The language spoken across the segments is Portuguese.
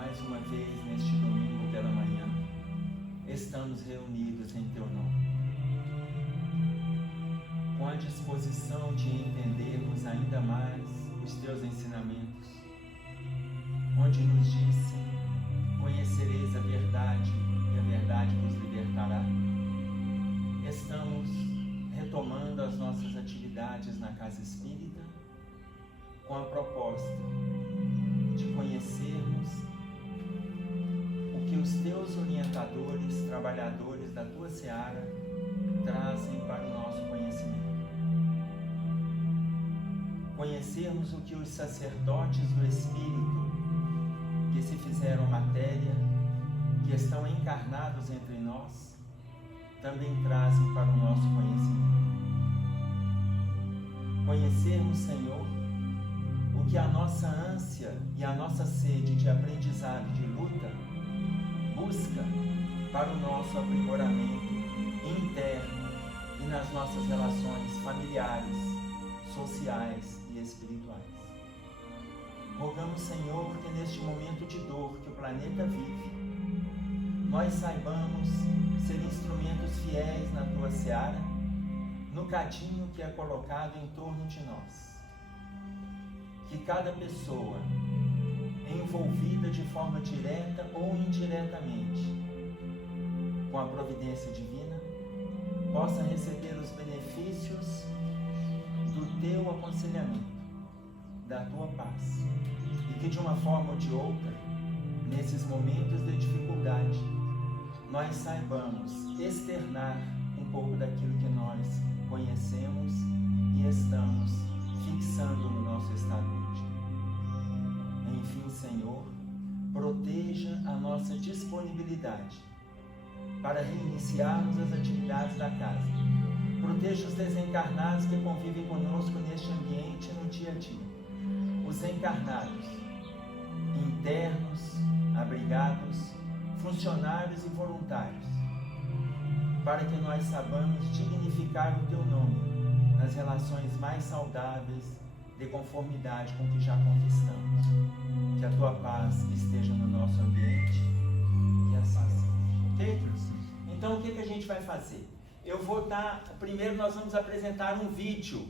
mais uma vez neste domingo pela manhã, estamos reunidos em Teu nome, com a disposição de entendermos ainda mais os Teus ensinamentos, onde nos disse: conhecereis a verdade e a verdade vos libertará. Estamos retomando as nossas atividades na Casa Espírita com a proposta de conhecermos o que os Teus orientadores, trabalhadores da Tua seara trazem para o nosso conhecimento. Conhecermos o que os sacerdotes do Espírito, que se fizeram matéria, que estão encarnados entre nós, também trazem para o nosso conhecimento. Conhecermos, Senhor, o que a nossa ânsia e a nossa sede de aprendizado e de luta busca para o nosso aprimoramento interno e nas nossas relações familiares, sociais e espirituais. Rogamos, Senhor, que neste momento de dor que o planeta vive, nós saibamos ser instrumentos fiéis na Tua seara, no cadinho que é colocado em torno de nós. Que cada pessoa, envolvida de forma direta ou indiretamente com a providência divina, possa receber os benefícios do Teu aconselhamento, da Tua paz, e que de uma forma ou de outra, nesses momentos de dificuldade, nós saibamos externar um pouco daquilo que nós conhecemos e estamos fixando no nosso estado íntimo. Enfim, Senhor, proteja a nossa disponibilidade para reiniciarmos as atividades da casa. Proteja os desencarnados que convivem conosco neste ambiente no dia a dia. Os encarnados, internos, abrigados, funcionários e voluntários, para que nós saibamos dignificar o Teu nome nas relações mais saudáveis, de conformidade com o que já conquistamos. Que a Tua paz esteja no nosso ambiente e assim seja. Ok? Então, o que a gente vai fazer? Primeiro nós vamos apresentar um vídeo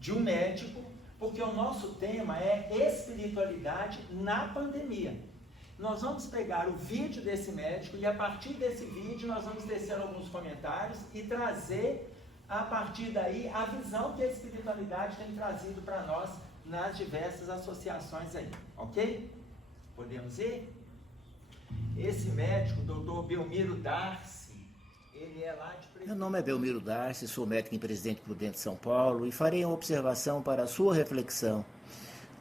de um médico, porque o nosso tema é espiritualidade na pandemia. Nós vamos pegar o vídeo desse médico e a partir desse vídeo nós vamos tecer alguns comentários e trazer a partir daí a visão que a espiritualidade tem trazido para nós nas diversas associações aí, ok? Podemos ir? Esse médico, Dr. Belmiro Darcy, ele é lá de... Meu nome é Belmiro Darcy, sou médico em Presidente Prudente, São Paulo, e farei uma observação para a sua reflexão.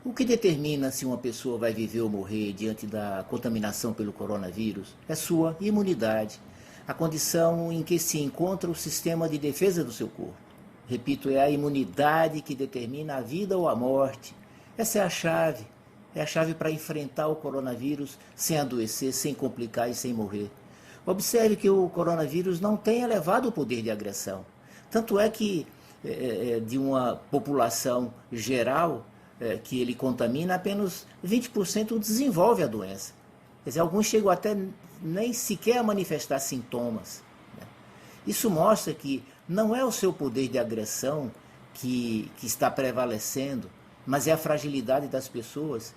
O que determina se uma pessoa vai viver ou morrer diante da contaminação pelo coronavírus é sua imunidade, a condição em que se encontra o sistema de defesa do seu corpo. Repito, é a imunidade que determina a vida ou a morte. Essa é a chave para enfrentar o coronavírus sem adoecer, sem complicar e sem morrer. Observe que o coronavírus não tem elevado poder de agressão. Tanto é que de uma população geral que ele contamina, apenas 20% desenvolve a doença. Quer dizer, alguns chegam até nem sequer a manifestar sintomas. Isso mostra que não é o seu poder de agressão que está prevalecendo, mas é a fragilidade das pessoas.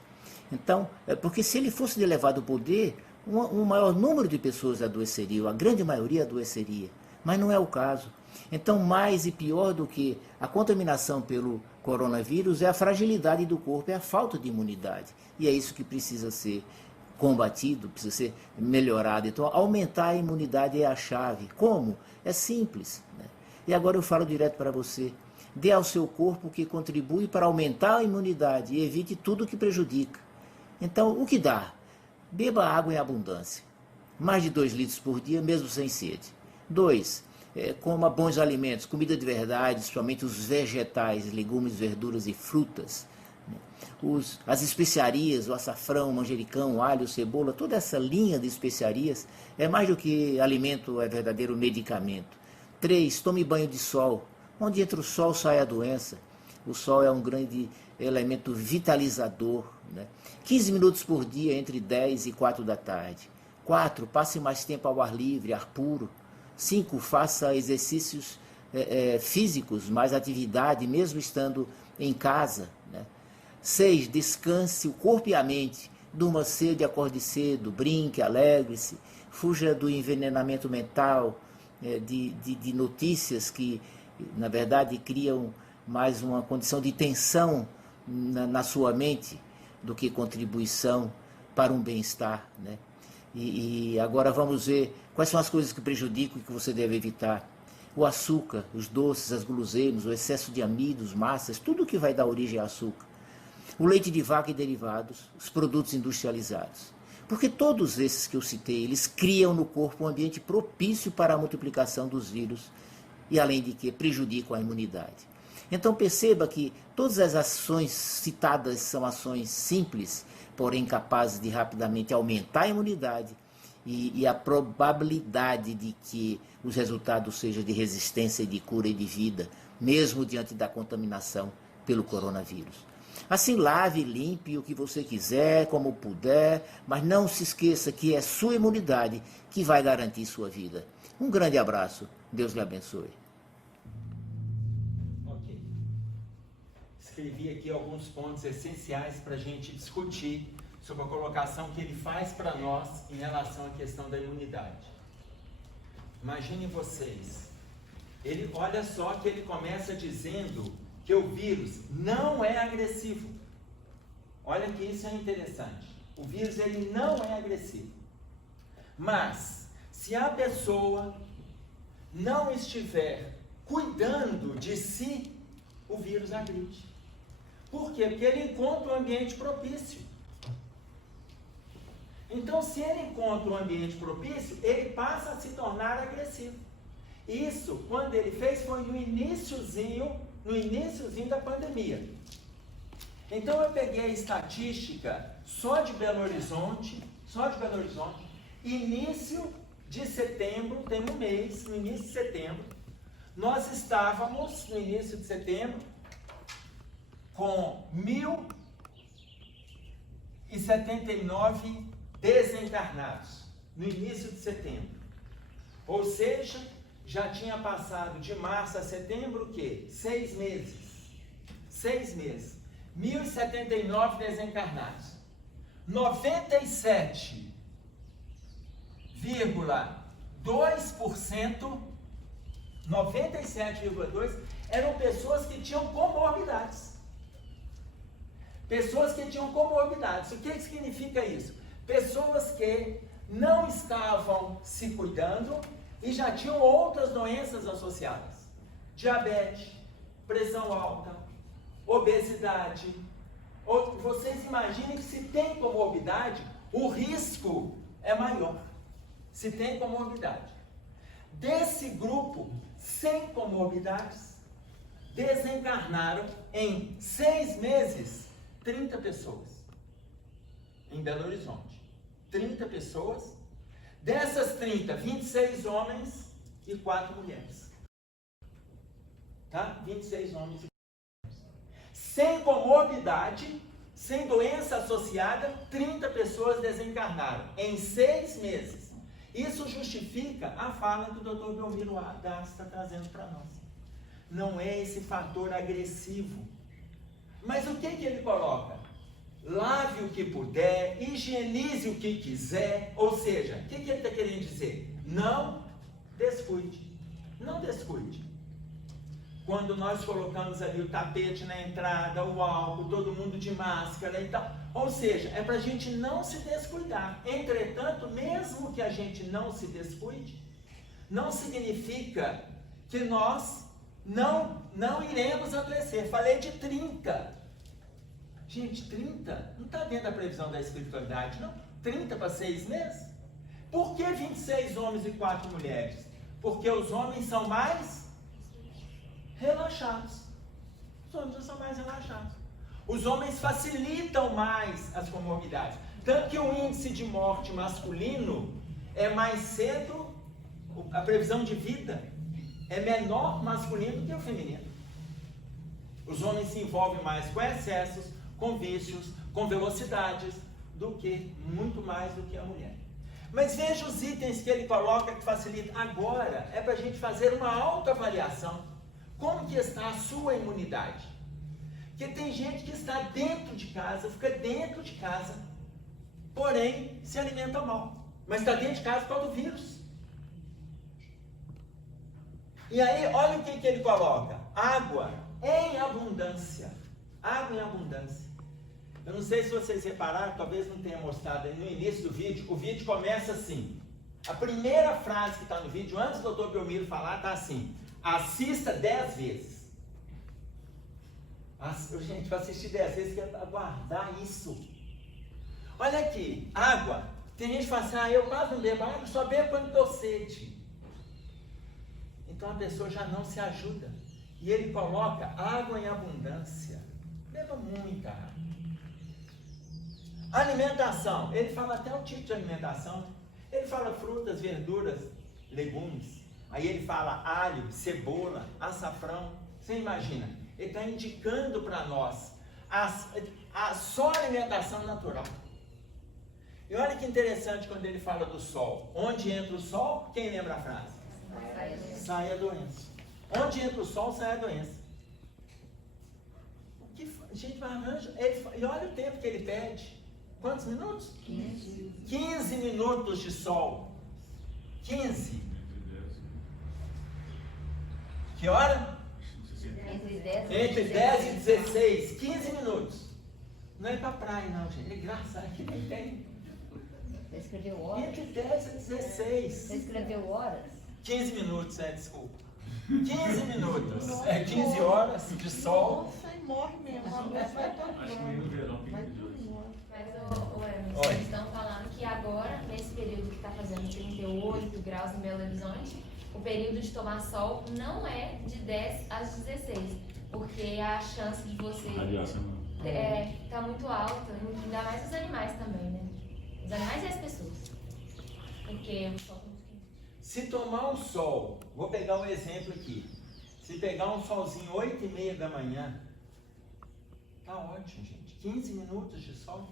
Então, porque se ele fosse de elevado poder, um maior número de pessoas adoeceriam, a grande maioria adoeceria, mas não é o caso. Então, mais e pior do que a contaminação pelo coronavírus é a fragilidade do corpo, é a falta de imunidade. E é isso que precisa ser combatido, precisa ser melhorado. Então, aumentar a imunidade é a chave. Como? É simples, né? E agora eu falo direto para você. Dê ao seu corpo o que contribui para aumentar a imunidade e evite tudo o que prejudica. Então, o que dá? Beba água em abundância. Mais de 2 litros por dia, mesmo sem sede. 2. Coma bons alimentos, comida de verdade, principalmente os vegetais, legumes, verduras e frutas. As especiarias, o açafrão, o manjericão, o alho, cebola, toda essa linha de especiarias é mais do que alimento, é verdadeiro medicamento. 3. Tome banho de sol. Onde entra o sol sai a doença. O sol é um grande elemento vitalizador, né? 15 minutos por dia entre 10 e 4 da tarde. 4, passe mais tempo ao ar livre, ar puro. 5, faça exercícios físicos, mais atividade, mesmo estando em casa, né? 6, descanse o corpo e a mente. Durma cedo e acorde cedo, brinque, alegre-se, fuja do envenenamento mental, de notícias que, na verdade, criam mais uma condição de tensão na sua mente do que contribuição para um bem-estar, né? E agora vamos ver quais são as coisas que prejudicam e que você deve evitar. O açúcar, os doces, as guloseimas, o excesso de amidos, massas, tudo que vai dar origem a açúcar. O leite de vaca e derivados, os produtos industrializados. Porque todos esses que eu citei, eles criam no corpo um ambiente propício para a multiplicação dos vírus e, além de que, prejudicam a imunidade. Então perceba que todas as ações citadas são ações simples, porém capazes de rapidamente aumentar a imunidade e a probabilidade de que os resultados sejam de resistência, de cura e de vida, mesmo diante da contaminação pelo coronavírus. Assim, lave e limpe o que você quiser, como puder, mas não se esqueça que é sua imunidade que vai garantir sua vida. Um grande abraço. Deus lhe abençoe. Ok. Escrevi aqui alguns pontos essenciais para a gente discutir sobre a colocação que ele faz para nós em relação à questão da imunidade. Imaginem vocês, olha só que ele começa dizendo que o vírus não é agressivo. Olha que isso é interessante. O vírus ele não é agressivo. Mas, se a pessoa não estiver cuidando de si, o vírus agride. Por quê? Porque ele encontra um ambiente propício. Então, se ele encontra um ambiente propício, ele passa a se tornar agressivo. Isso, quando ele fez, foi no iniciozinho da pandemia. Então, eu peguei a estatística só de Belo Horizonte, início de setembro, tem um mês, no início de setembro, nós estávamos, no início de setembro, com 1.079 desencarnados, no início de setembro. Ou seja, já tinha passado de março a setembro, o quê? 6 meses. 6 meses. 1.079 desencarnados. 97,2%, 97,2% eram pessoas que tinham comorbidades. Pessoas que tinham comorbidades. O que significa isso? Pessoas que não estavam se cuidando e já tinham outras doenças associadas. Diabetes, pressão alta, obesidade. Vocês imaginem que se tem comorbidade, o risco é maior. Se tem comorbidade. Desse grupo, sem comorbidades, desencarnaram em 6 meses 30 pessoas. Em Belo Horizonte. 30 pessoas. Dessas 30, 26 homens e 4 mulheres. Tá? 26 homens e 4 mulheres. Sem comorbidade, sem doença associada, 30 pessoas desencarnaram em 6 meses. Isso justifica a fala que o Dr. Belmiro Das está trazendo para nós. Não é esse fator agressivo. Mas o que ele coloca? Lave o que puder, higienize o que quiser, ou seja, o que ele está querendo dizer? Não descuide, não descuide. Quando nós colocamos ali o tapete na entrada, o álcool, todo mundo de máscara e tal, ou seja, é para a gente não se descuidar. Entretanto, mesmo que a gente não se descuide, não significa que nós não iremos adoecer. Falei de 30. Gente, 30 não está dentro da previsão da espiritualidade, não? 30 para 6 meses? Por que 26 homens e 4 mulheres? Porque os homens são mais relaxados. Os homens são mais relaxados. Os homens facilitam mais as comorbidades. Tanto que o índice de morte masculino é mais cedo, a previsão de vida é menor masculino do que o feminino. Os homens se envolvem mais com excessos, com vícios, com velocidades, muito mais do que a mulher. Mas veja os itens que ele coloca que facilita. Agora é para a gente fazer uma autoavaliação. Como que está a sua imunidade? Porque tem gente que está dentro de casa, fica dentro de casa, porém se alimenta mal. Mas está dentro de casa por causa do vírus. E aí, olha o que ele coloca. Água em abundância. Água em abundância. Eu não sei se vocês repararam, talvez não tenha mostrado aí no início do vídeo. O vídeo começa assim. A primeira frase que está no vídeo, antes do Dr. Belmiro falar, está assim. Assista 10 vezes. Gente, para assistir 10 vezes, quer aguardar isso. Olha aqui, água. Tem gente que fala assim, eu quase não bebo água, só bebo quando estou sede. Então a pessoa já não se ajuda. E ele coloca água em abundância. Beba muita água. Alimentação. Ele fala até o tipo de alimentação. Ele fala frutas, verduras, legumes. Aí ele fala alho, cebola, açafrão. Você imagina? Ele está indicando para nós a só alimentação natural. E olha que interessante quando ele fala do sol. Onde entra o sol, quem lembra a frase? Sai a doença. Onde entra o sol, sai a doença. Gente, mas arranja. E olha o tempo que ele pede. Quantos minutos? 15 minutos de sol. 15. Que hora? Entre 10 e 16. 15 minutos. Não é para praia, não, gente. É engraçado que nem tem. Você escreveu horas? Entre 10 e 16. Você escreveu horas? 15 minutos, desculpa. 15 minutos. 15 horas de sol. Nossa, e morre mesmo. A mulher vai Mas, eles estão falando que agora, nesse período que está fazendo 38 graus em Belo Horizonte, o período de tomar sol não é de 10 às 16, porque a chance de você está muito alta, ainda mais os animais também, né? Os animais e as pessoas. Porque o sol é muito quente. Se tomar um sol, vou pegar um exemplo aqui. Se pegar um solzinho 8h30 da manhã, tá ótimo, gente. 15 minutos de sol.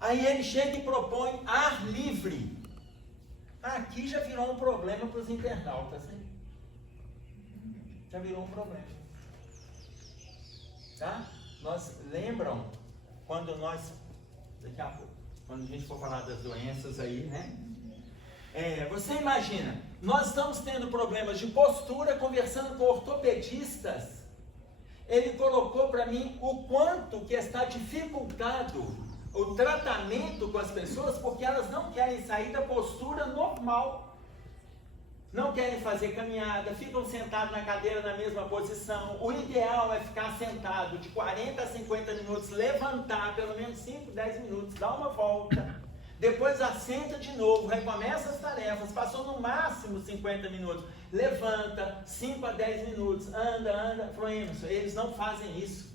Aí ele chega e propõe ar livre. Aqui já virou um problema para os internautas, né? Já virou um problema. Tá? Nós lembram quando daqui a pouco, quando a gente for falar das doenças aí, né? Você imagina, nós estamos tendo problemas de postura, conversando com ortopedistas. Ele colocou para mim o quanto que está dificultado o tratamento com as pessoas, porque elas não querem sair da postura normal. Não querem fazer caminhada, ficam sentados na cadeira na mesma posição. O ideal é ficar sentado de 40 a 50 minutos, levantar pelo menos 5, 10 minutos, dar uma volta, depois assenta de novo, recomeça as tarefas, passou no máximo 50 minutos, levanta, 5 a 10 minutos, anda. Falou, Emerson, eles não fazem isso.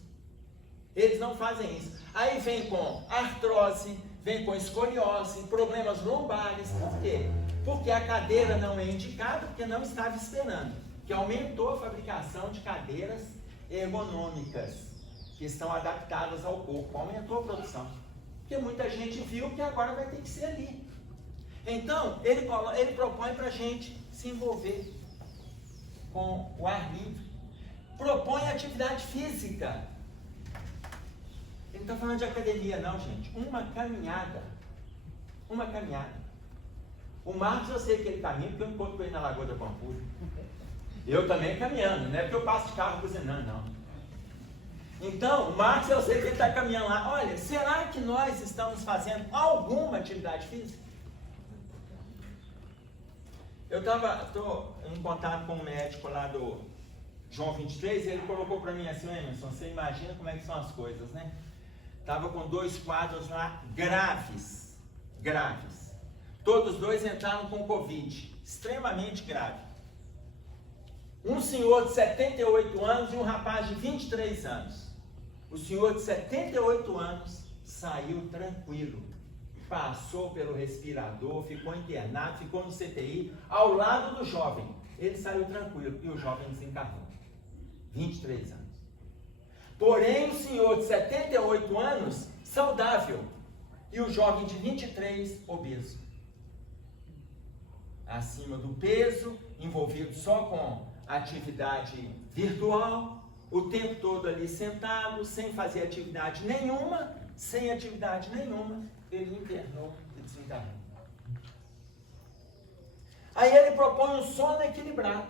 Eles não fazem isso. Aí vem com artrose, vem com escoliose, problemas lombares. Por quê? Porque a cadeira não é indicada, porque não estava esperando. Que aumentou a fabricação de cadeiras ergonômicas, que estão adaptadas ao corpo. Aumentou a produção. Porque muita gente viu que agora vai ter que ser ali. Então, ele propõe para a gente se envolver com o ar livre. Propõe atividade física. Ele não está falando de academia não, gente. Uma caminhada. Uma caminhada. O Marcos, eu sei que ele caminha porque eu encontro com ele na Lagoa da Pampulha. Eu também caminhando, não é porque eu passo de carro buzinando, não. Então, o Marcos, eu sei que ele está caminhando lá. Olha, será que nós estamos fazendo alguma atividade física? Eu estou em contato com um médico lá do João 23 e ele colocou para mim assim, Emerson, você imagina como é que são as coisas, né? Estava com 2 quadros lá graves. Todos 2 entraram com Covid, extremamente grave. Um senhor de 78 anos e um rapaz de 23 anos. O senhor de 78 anos saiu tranquilo. Passou pelo respirador, ficou internado, ficou no CTI, ao lado do jovem. Ele saiu tranquilo e o jovem desencarnou. 23 anos. Porém, o senhor de 78 anos, saudável, e o jovem de 23, obeso. Acima do peso, envolvido só com atividade virtual, o tempo todo ali sentado, sem fazer atividade nenhuma, ele internou e desencarnou. Aí ele propõe um sono equilibrado.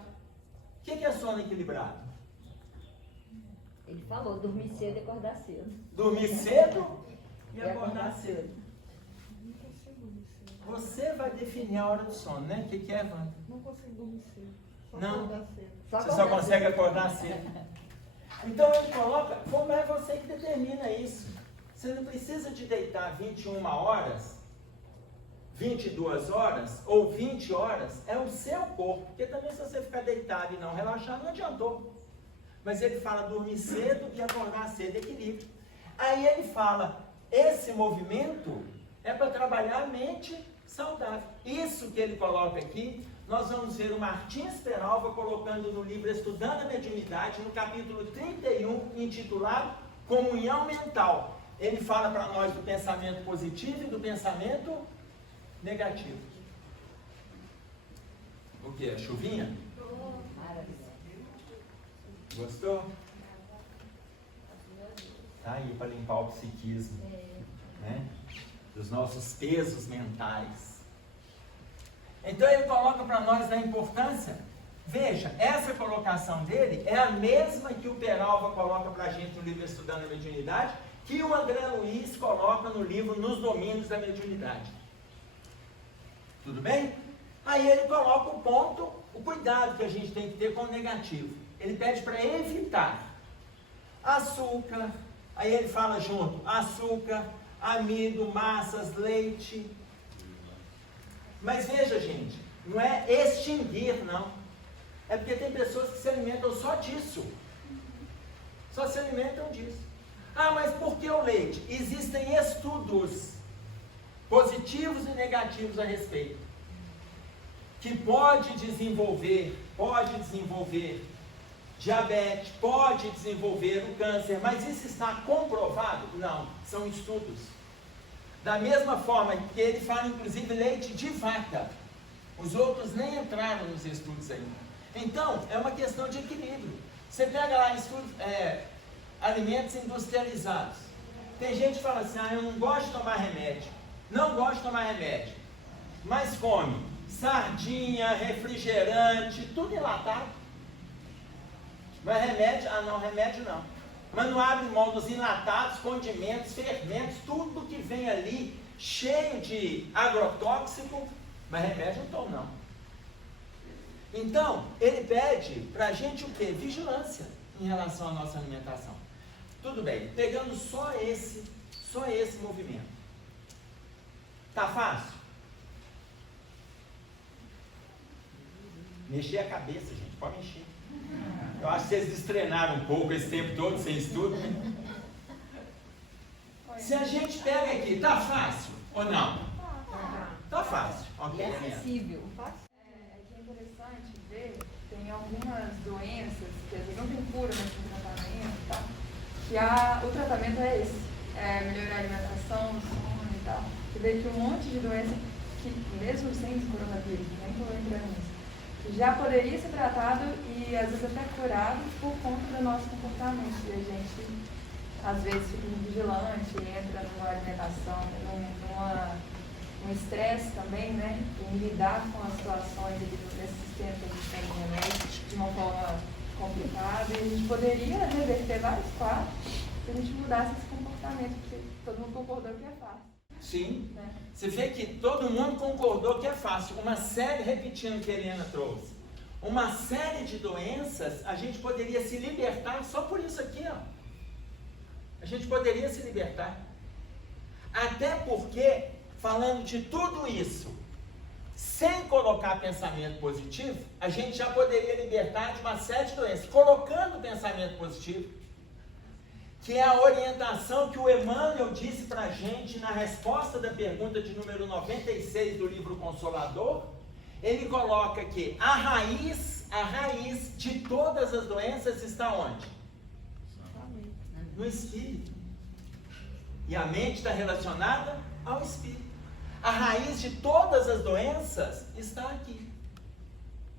O que é sono equilibrado? Ele falou, dormir cedo e acordar cedo. Dormir cedo e acordar cedo. Você vai definir a hora do sono, né? O que é, Wanda? Não consigo dormir cedo. Não. Acordar cedo. Você só consegue acordar cedo. Então ele coloca, como é você que determina isso? Você não precisa de deitar 21 horas, 22 horas ou 20 horas, é o seu corpo. Porque também se você ficar deitado e não relaxar, não adiantou. Mas ele fala dormir cedo e acordar cedo, equilíbrio. Aí ele fala, esse movimento é para trabalhar a mente saudável. Isso que ele coloca aqui, nós vamos ver o Martins Peralva colocando no livro Estudando a Mediunidade, no capítulo 31, intitulado Comunhão Mental. Ele fala para nós do pensamento positivo e do pensamento negativo. O que? A chuvinha? Gostou? Tá aí para limpar o psiquismo, né? Dos nossos pesos mentais. Então ele coloca para nós a importância. Veja, essa colocação dele é a mesma que o Peralva coloca para a gente no livro Estudando a Mediunidade, que o André Luiz coloca no livro Nos Domínios da Mediunidade. Tudo bem? Aí ele coloca o ponto, o cuidado que a gente tem que ter com o negativo. Ele pede para evitar açúcar, aí ele fala junto, açúcar, amido, massas, leite. Mas veja, gente, não é extinguir, não. É porque tem pessoas que se alimentam só disso. Só se alimentam disso. Ah, mas por que o leite? Existem estudos positivos e negativos a respeito. Que pode desenvolver diabetes, pode desenvolver o câncer, mas isso está comprovado? Não, são estudos. Da mesma forma que ele fala, inclusive, leite de vaca. Os outros nem entraram nos estudos ainda. Então, é uma questão de equilíbrio. Você pega lá estudos, alimentos industrializados. Tem gente que fala assim, eu não gosto de tomar remédio. Não gosto de tomar remédio. Mas come sardinha, refrigerante, tudo enlatado. Mas remédio, remédio não. Mas não abre mão dos enlatados, condimentos, fermentos, tudo que vem ali, cheio de agrotóxico, mas remédio não toma, não. Então, ele pede para a gente o quê? Vigilância em relação à nossa alimentação. Tudo bem, pegando só esse movimento. Tá fácil? Mexer a cabeça, gente, pode mexer. Eu acho que vocês destreinaram um pouco esse tempo todo sem estudo. Se a gente pega aqui, tá fácil ou não? Tá fácil. Ok, é acessível. É interessante ver, tem algumas doenças que às vezes não tem cura, mas tem tratamento, tá? Que o tratamento é esse, melhorar a alimentação, o sono e tal. Você vê que um monte de doença que mesmo sem coronavírus, nem estou entrando nisso, já poderia ser tratado e às vezes até curado por conta do nosso comportamento. E a gente, às vezes, fica vigilante, entra numa alimentação, num estresse também, né? Em lidar com as situações desse sistema que a gente tem, né? De uma forma complicada. E a gente poderia reverter vários quadros se a gente mudasse esse comportamento, porque todo mundo concordou que é fácil. Sim. Você vê que todo mundo concordou que é fácil. Uma série, repetindo o que a Helena trouxe, uma série de doenças, a gente poderia se libertar só por isso aqui, ó. A gente poderia se libertar. Até porque, falando de tudo isso, sem colocar pensamento positivo, a gente já poderia libertar de uma série de doenças. Colocando pensamento positivo, que é a orientação que o Emmanuel disse para a gente na resposta da pergunta de número 96 do livro Consolador. Ele coloca que a raiz raiz de todas as doenças está onde? No espírito. E a mente está relacionada ao espírito. A raiz de todas as doenças está aqui.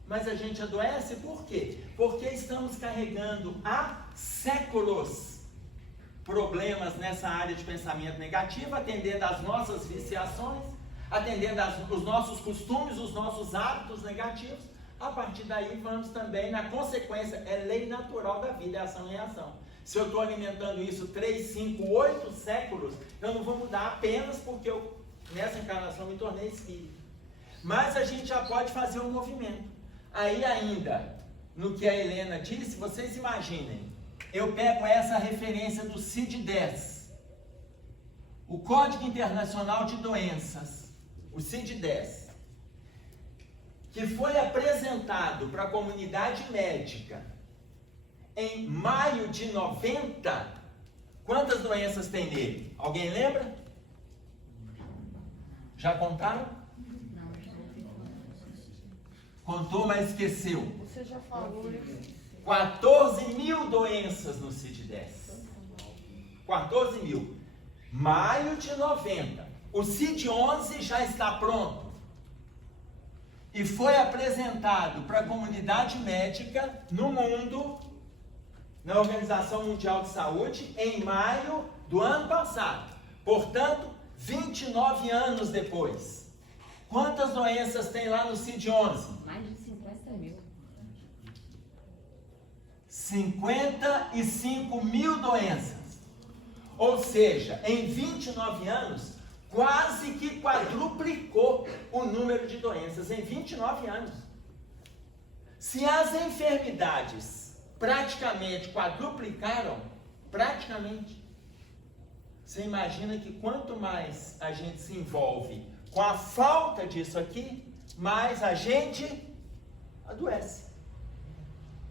Mas a gente adoece por quê? Porque estamos carregando há séculos problemas nessa área de pensamento negativo, atendendo às nossas viciações, atendendo aos nossos costumes, os nossos hábitos negativos. A partir daí vamos também na consequência, é lei natural da vida, é ação e reação. Se eu estou alimentando isso 3, 5, 8 séculos, eu não vou mudar apenas porque eu, nessa encarnação, me tornei espírito. Mas a gente já pode fazer um movimento. Aí ainda, no que a Helena disse, vocês imaginem, eu pego essa referência do CID-10, o Código Internacional de Doenças, o CID-10, que foi apresentado para a comunidade médica em maio de 90, quantas doenças tem nele? Alguém lembra? Já contaram? Contou, mas esqueceu. Você já falou isso. 14 mil doenças no CID-10. 14 mil. Maio de 90. O CID-11 já está pronto. E foi apresentado para a comunidade médica no mundo, na Organização Mundial de Saúde, em maio do ano passado. Portanto, 29 anos depois. Quantas doenças tem lá no CID-11? Mais de 50 mil. 55 mil doenças. Ou seja, em 29 anos, quase que quadruplicou o número de doenças em 29 anos. Se as enfermidades praticamente quadruplicaram, você imagina que quanto mais a gente se envolve com a falta disso aqui, mais a gente adoece.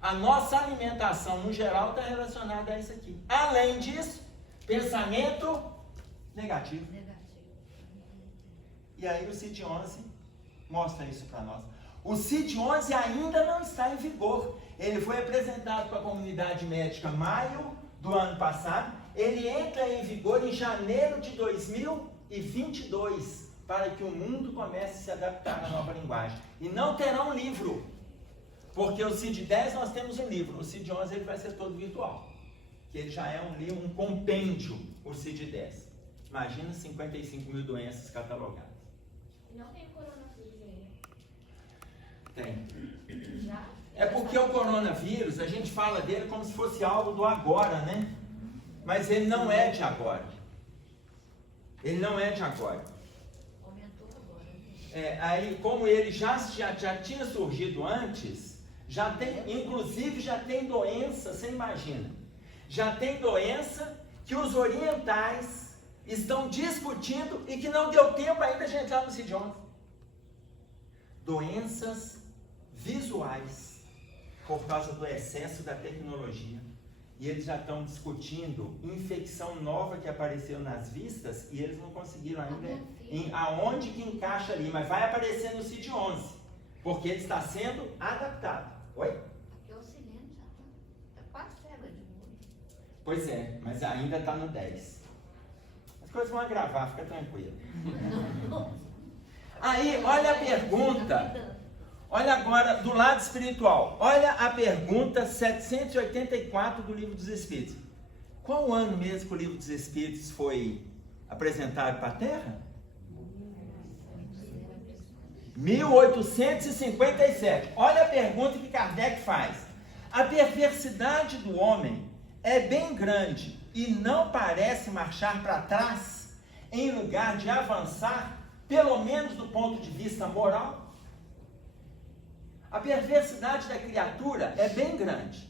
A nossa alimentação, no geral, está relacionada a isso aqui. Além disso, pensamento negativo. E aí o CID-11 mostra isso para nós. O CID-11 ainda não está em vigor. Ele foi apresentado para a comunidade médica em maio do ano passado. Ele entra em vigor em janeiro de 2022, para que o mundo comece a se adaptar à nova linguagem. E não terá um livro, porque o CID-10 nós temos um livro, o CID-11 ele vai ser todo virtual, que ele já é um livro, um compêndio, o CID-10. Imagina 55 mil doenças catalogadas. Não tem o coronavírus ainda. Tem. Já? É porque o coronavírus, a gente fala dele como se fosse algo do agora, né? Mas ele não é de agora. Ele não é de agora. Aumentou agora. Aí, como ele já tinha surgido antes, já tem, inclusive já tem doença, você imagina, já tem doença que os orientais estão discutindo e que não deu tempo ainda de entrar no CID-11. Doenças visuais, por causa do excesso da tecnologia. E eles já estão discutindo infecção nova que apareceu nas vistas e eles não conseguiram ainda aonde que encaixa ali, mas vai aparecer no CID-11, porque ele está sendo adaptado. Oi? Aqui é o Silene já está quase cega de novo. Pois é, mas ainda está no 10. As coisas vão agravar, fica tranquilo. Aí, olha a pergunta. Olha agora, do lado espiritual, olha a pergunta 784 do Livro dos Espíritos. Qual ano mesmo que o Livro dos Espíritos foi apresentado para a Terra? 1857. Olha a pergunta que Kardec faz. A perversidade do homem é bem grande e não parece marchar para trás, em lugar de avançar, pelo menos do ponto de vista moral? A perversidade da criatura é bem grande.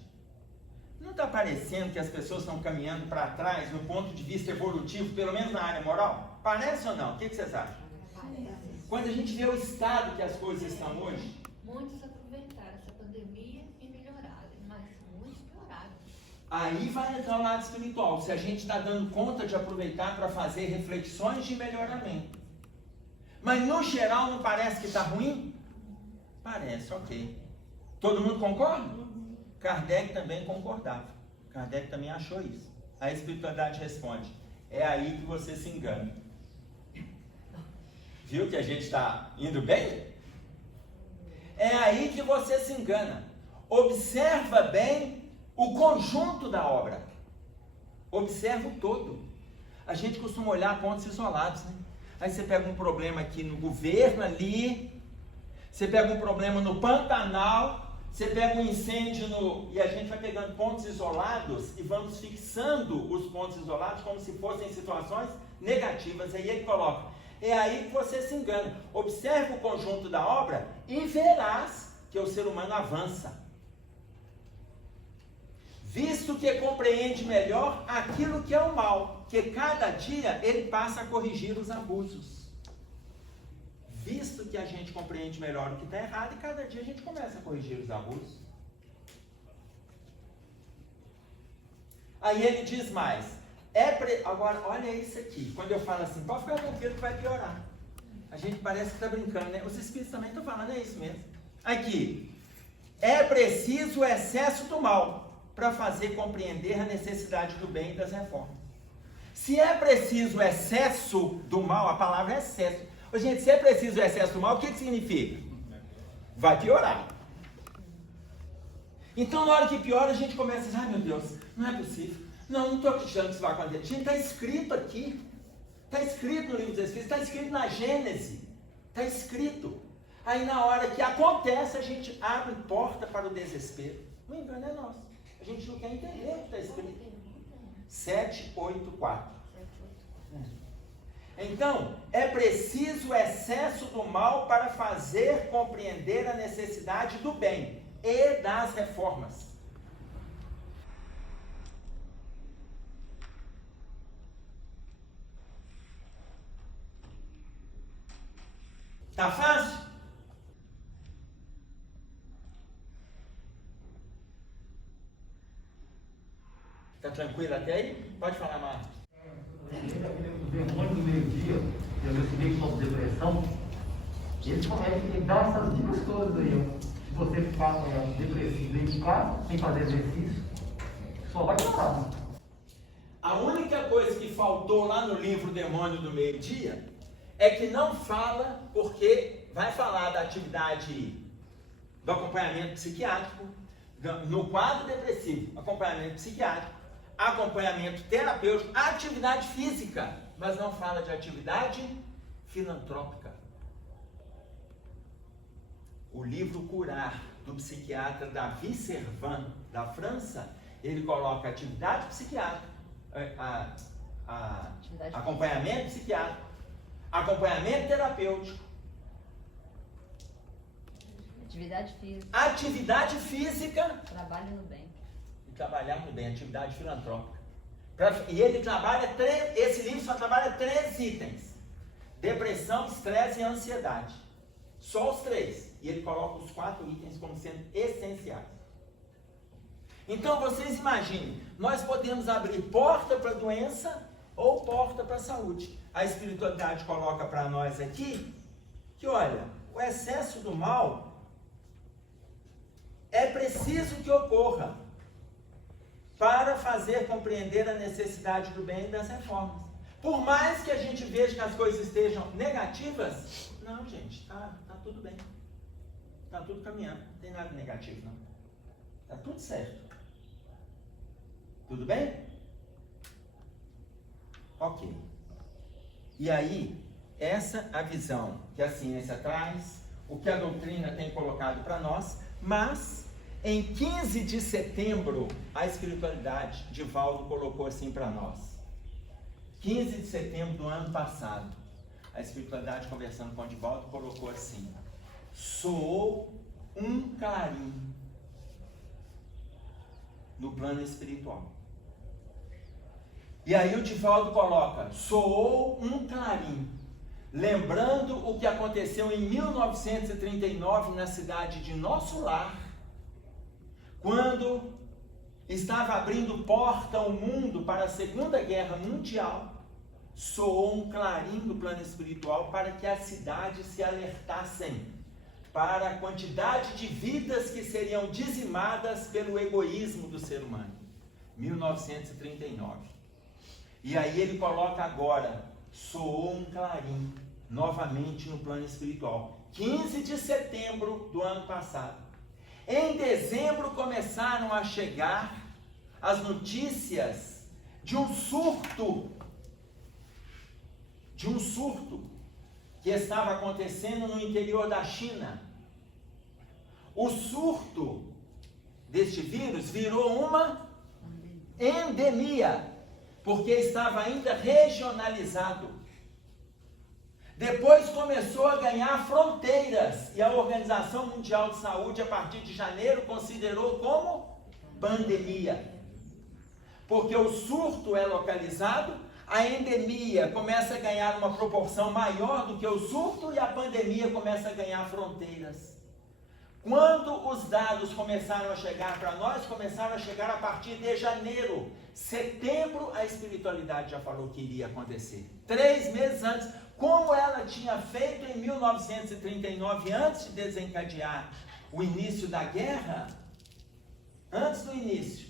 Não está parecendo que as pessoas estão caminhando para trás no ponto de vista evolutivo, pelo menos na área moral? Parece ou não? O que vocês acham? Quando a gente vê o estado que as coisas estão hoje. Muitos aproveitaram essa pandemia e melhoraram, mas muitos pioraram. Aí vai entrar o lado espiritual, se a gente está dando conta de aproveitar para fazer reflexões de melhoramento. Mas no geral não parece que está ruim? Parece, ok. Todo mundo concorda? Kardec também concordava. Kardec também achou isso. A espiritualidade responde: é aí que você se engana. Viu que a gente está indo bem? É aí que você se engana. Observa bem o conjunto da obra. Observa o todo. A gente costuma olhar pontos isolados, né? Aí você pega um problema aqui no governo ali, você pega um problema no Pantanal, você pega um incêndio e a gente vai pegando pontos isolados e vamos fixando os pontos isolados como se fossem situações negativas. Aí ele coloca: é aí que você se engana. Observe o conjunto da obra e verás que o ser humano avança, visto que compreende melhor aquilo que é o mal, que cada dia ele passa a corrigir os abusos. Visto que a gente compreende melhor o que está errado, e cada dia a gente começa a corrigir os abusos. Aí ele diz mais: agora olha isso aqui, quando eu falo assim, pode ficar tranquilo que vai piorar. A gente parece que está brincando, né? Os espíritos também estão falando, é isso mesmo. Aqui: é preciso o excesso do mal para fazer compreender a necessidade do bem e das reformas. Se é preciso o excesso do mal, a palavra é excesso. Gente, se é preciso o excesso do mal, o que significa? Vai piorar. Então, na hora que piora, a gente começa a dizer: ai meu Deus, não é possível. Não estou acreditando que isso vai acontecer. Gente, está escrito aqui. Está escrito no livro dos Espíritos, está escrito na Gênese. Está escrito. Aí, na hora que acontece, a gente abre porta para o desespero. O engano é nosso. A gente não quer entender o que está escrito. 784. Então, é preciso o excesso do mal para fazer compreender a necessidade do bem e das reformas. Tá fácil? Tá tranquilo até aí? Pode falar, Marcos. O demônio do meio-dia, eu recebi com depressão, ele dá essas dicas todas aí. Se você ficar depressivo dentro de casa, sem fazer exercício, só vai passar. A única coisa que faltou lá no livro Demônio do Meio-Dia é que não fala, porque vai falar da atividade do acompanhamento psiquiátrico, no quadro depressivo, acompanhamento psiquiátrico, acompanhamento terapêutico, atividade física, mas não fala de atividade filantrópica. O livro Curar, do psiquiatra David Servan, da França, ele coloca atividade psiquiátrica, acompanhamento psiquiátrico, acompanhamento terapêutico, atividade física, trabalho no bem. Trabalhar no bem, atividade filantrópica. E ele trabalha, esse livro só trabalha 3 itens: depressão, estresse e ansiedade. Só os 3. E ele coloca os 4 itens como sendo essenciais. Então vocês imaginem, nós podemos abrir porta para a doença ou porta para a saúde. A espiritualidade coloca para nós aqui que, olha, o excesso do mal é preciso que ocorra para fazer compreender a necessidade do bem e das reformas. Por mais que a gente veja que as coisas estejam negativas, não, gente, tá tudo bem. Tá tudo caminhando, não tem nada negativo, não. Tá tudo certo. Tudo bem? Ok. E aí, essa a visão que a ciência traz, o que a doutrina tem colocado para nós, mas em 15 de setembro, a espiritualidade, Divaldo colocou assim para nós. 15 de setembro do ano passado, a espiritualidade, conversando com o Divaldo, colocou assim: soou um clarim no plano espiritual. E aí o Divaldo coloca: soou um clarim, lembrando o que aconteceu em 1939 na cidade de Nosso Lar, quando estava abrindo porta ao mundo para a Segunda Guerra Mundial. Soou um clarim no plano espiritual para que as cidades se alertassem para a quantidade de vidas que seriam dizimadas pelo egoísmo do ser humano. 1939. E aí ele coloca agora, soou um clarim, novamente no plano espiritual. 15 de setembro do ano passado. Em dezembro começaram a chegar as notícias de um surto que estava acontecendo no interior da China. O surto deste vírus virou uma endemia, porque estava ainda regionalizado. Depois começou a ganhar fronteiras, e a Organização Mundial de Saúde, a partir de janeiro, considerou como pandemia. Porque o surto é localizado, a endemia começa a ganhar uma proporção maior do que o surto, e a pandemia começa a ganhar fronteiras. Quando os dados começaram a chegar para nós, começaram a chegar a partir de janeiro. Setembro, a espiritualidade já falou que iria acontecer. 3 meses antes, como ela tinha feito em 1939, antes de desencadear o início da guerra, antes do início,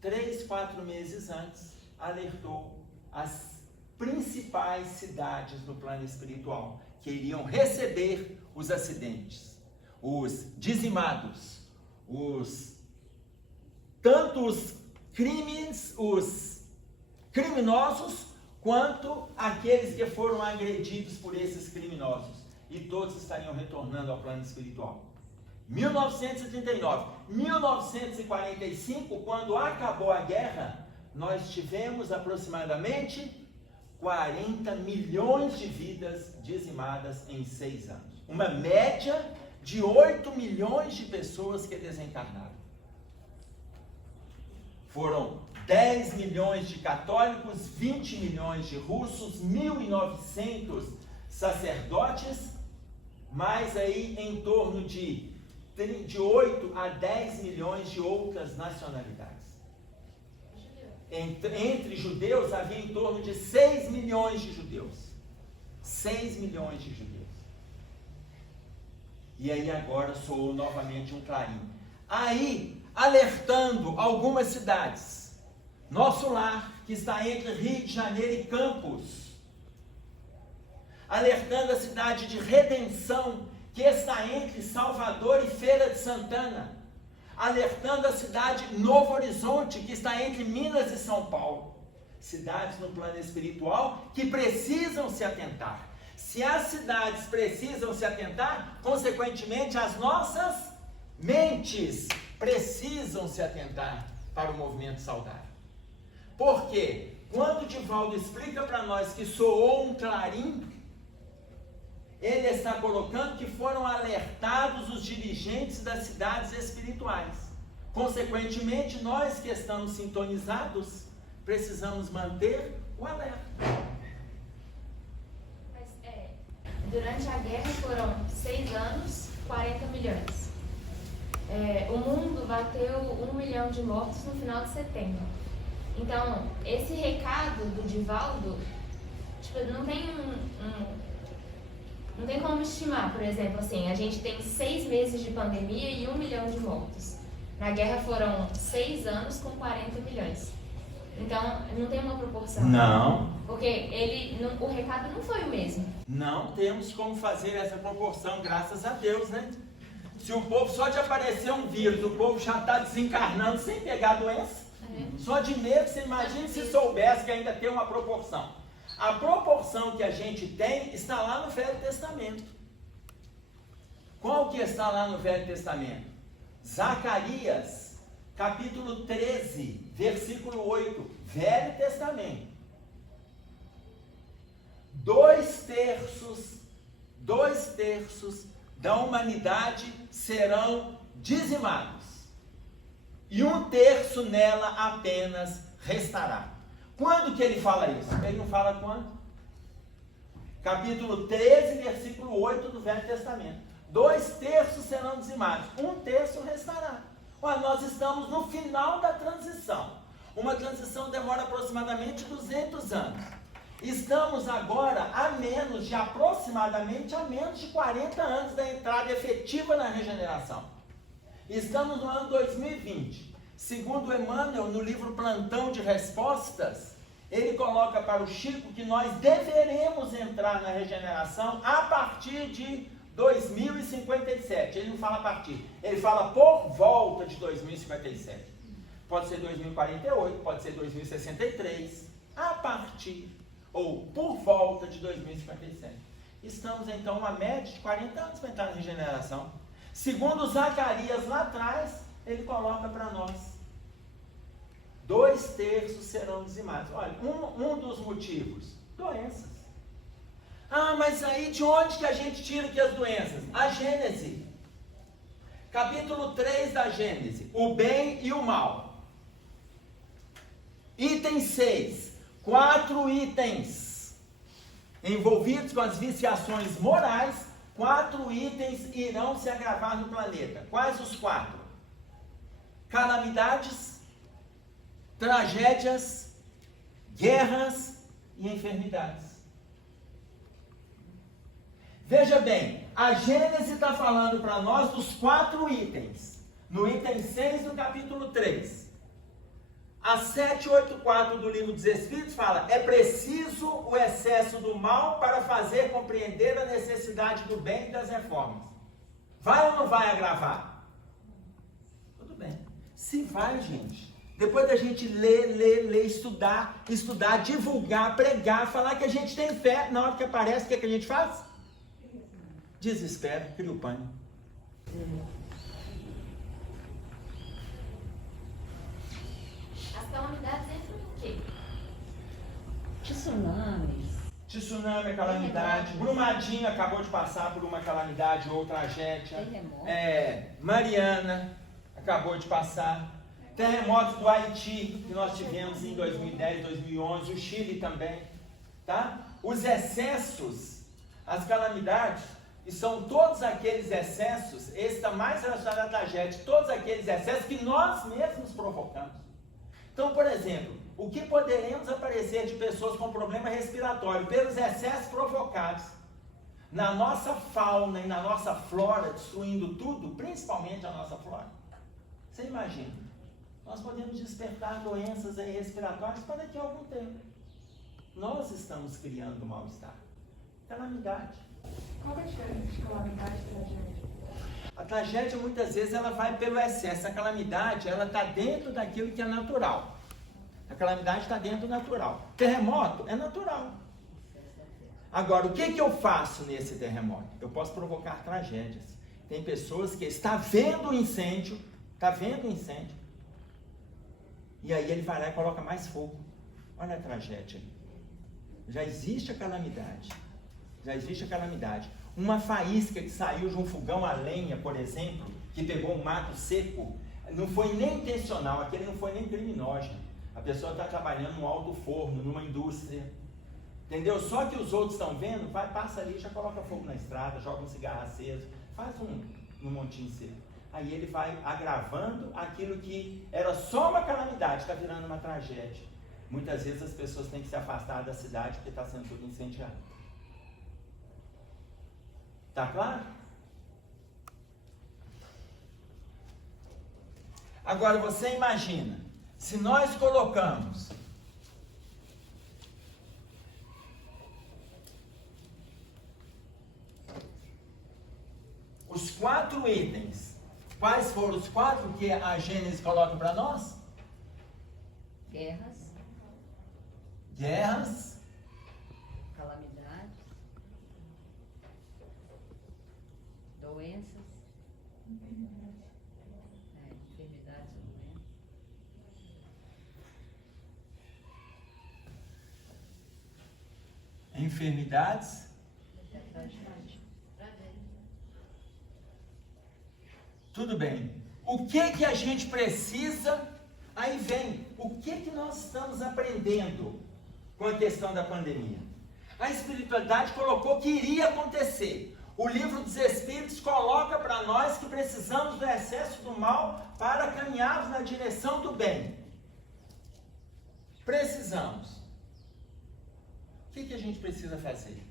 3, 4 meses antes, alertou as principais cidades do plano espiritual que iriam receber os acidentes, os dizimados, tanto os criminosos, quanto aqueles que foram agredidos por esses criminosos. E todos estariam retornando ao plano espiritual. 1939, 1945, quando acabou a guerra, nós tivemos aproximadamente 40 milhões de vidas dizimadas em 6 anos. Uma média de 8 milhões de pessoas que desencarnaram. Foram 10 milhões de católicos, 20 milhões de russos, 1.900 sacerdotes, mais aí em torno de 8 a 10 milhões de outras nacionalidades. Entre judeus havia em torno de 6 milhões de judeus. 6 milhões de judeus. E aí agora soou novamente um clarim. Aí, alertando algumas cidades. Nosso Lar, que está entre Rio de Janeiro e Campos. Alertando a cidade de Redenção, que está entre Salvador e Feira de Santana. Alertando a cidade Novo Horizonte, que está entre Minas e São Paulo. Cidades no plano espiritual que precisam se atentar. Se as cidades precisam se atentar, consequentemente as nossas mentes precisam se atentar para o movimento saudável. Por quê? Quando o Divaldo explica para nós que soou um clarim, ele está colocando que foram alertados os dirigentes das cidades espirituais. Consequentemente, nós que estamos sintonizados, precisamos manter o alerta. Mas, durante a guerra foram 6 anos, 40 milhões. O mundo bateu 1 milhão de mortos no final de setembro. Então, esse recado do Divaldo, não tem não tem como estimar, por exemplo, assim, a gente tem 6 meses de pandemia e 1 milhão de mortos. Na guerra foram 6 anos com 40 milhões. Então, não tem uma proporção. Não. Porque o recado não foi o mesmo. Não temos como fazer essa proporção, graças a Deus, né? Se o povo, só de aparecer um vírus, o povo já está desencarnando sem pegar a doença. Só de medo, você imagina se soubesse que ainda tem uma proporção. A proporção que a gente tem está lá no Velho Testamento. Qual que está lá no Velho Testamento? Zacarias, capítulo 13, versículo 8, Velho Testamento. 2 terços da humanidade serão dizimados. E 1 terço nela apenas restará. Quando que ele fala isso? Ele não fala quando? Capítulo 13, versículo 8 do Velho Testamento. 2 terços serão dizimados, 1 terço restará. Olha, nós estamos no final da transição. Uma transição demora aproximadamente 200 anos. Estamos agora aproximadamente a menos de 40 anos da entrada efetiva na regeneração. Estamos no ano 2020. Segundo Emmanuel, no livro Plantão de Respostas, ele coloca para o Chico que nós deveremos entrar na regeneração a partir de 2057. Ele não fala a partir, ele fala por volta de 2057. Pode ser 2048, pode ser 2063, a partir ou por volta de 2057. Estamos então uma média de 40 anos para entrar na regeneração. Segundo Zacarias lá atrás, ele coloca para nós: 2/3 serão dizimados. Olha, um dos motivos, doenças. Ah, mas aí de onde que a gente tira que as doenças? A Gênese. Capítulo 3 da Gênese, o bem e o mal. Item 6, 4 itens envolvidos com as viciações morais, 4 itens irão se agravar no planeta. Quais os 4? Calamidades, tragédias, guerras e enfermidades. Veja bem, a Gênesis está falando para nós dos 4 itens. No item 6 do capítulo 3. A 784 do Livro dos Espíritos fala: é preciso o excesso do mal para fazer compreender a necessidade do bem e das reformas. Vai ou não vai agravar? Tudo bem. Se vai, gente, depois da gente ler, estudar, divulgar, pregar, falar que a gente tem fé, na hora que aparece, o que a gente faz? Desespero, cria o pânico. As calamidades entram no quê? Tsunami é calamidade. Brumadinho acabou de passar por uma calamidade ou tragédia. Terremoto. Mariana acabou de passar. Terremoto do Haiti, que nós tivemos em 2010, 2011. O Chile também. Tá? Os excessos, as calamidades, e são todos aqueles excessos, esse está mais relacionado à tragédia, todos aqueles excessos que nós mesmos provocamos. Então, por exemplo, o que poderemos aparecer de pessoas com problema respiratório pelos excessos provocados na nossa fauna e na nossa flora, destruindo tudo, principalmente a nossa flora? Você imagina, nós podemos despertar doenças respiratórias para daqui a algum tempo. Nós estamos criando mal-estar. Calamidade. Qual é a diferença de calamidade e tragédia? A tragédia, muitas vezes, ela vai pelo excesso. A calamidade, ela está dentro daquilo que é natural. A calamidade está dentro do natural. Terremoto é natural. Agora, o que eu faço nesse terremoto? Eu posso provocar tragédias. Tem pessoas que estão vendo incêndio, e aí ele vai lá e coloca mais fogo. Olha a tragédia. Já existe a calamidade. Uma faísca que saiu de um fogão a lenha, por exemplo, que pegou um mato seco, não foi nem intencional, aquele não foi nem criminógeno. A pessoa está trabalhando num alto forno, numa indústria, entendeu? Só que os outros estão vendo, passa ali, já coloca fogo na estrada, joga um cigarro aceso, faz um montinho seco. Aí ele vai agravando aquilo que era só uma calamidade, está virando uma tragédia. Muitas vezes as pessoas têm que se afastar da cidade porque está sendo tudo incendiado. Tá claro? Agora você imagina, se nós colocamos os 4 itens, quais foram os 4 que a Gênesis coloca para nós? Guerras, Calamidades, doenças, enfermidades ou doenças. enfermidades, tudo bem. O que a gente precisa? Aí vem, o que nós estamos aprendendo com a questão da pandemia? A espiritualidade colocou que iria acontecer. O Livro dos Espíritos coloca para nós que precisamos do excesso do mal para caminharmos na direção do bem. Precisamos. O que a gente precisa fazer?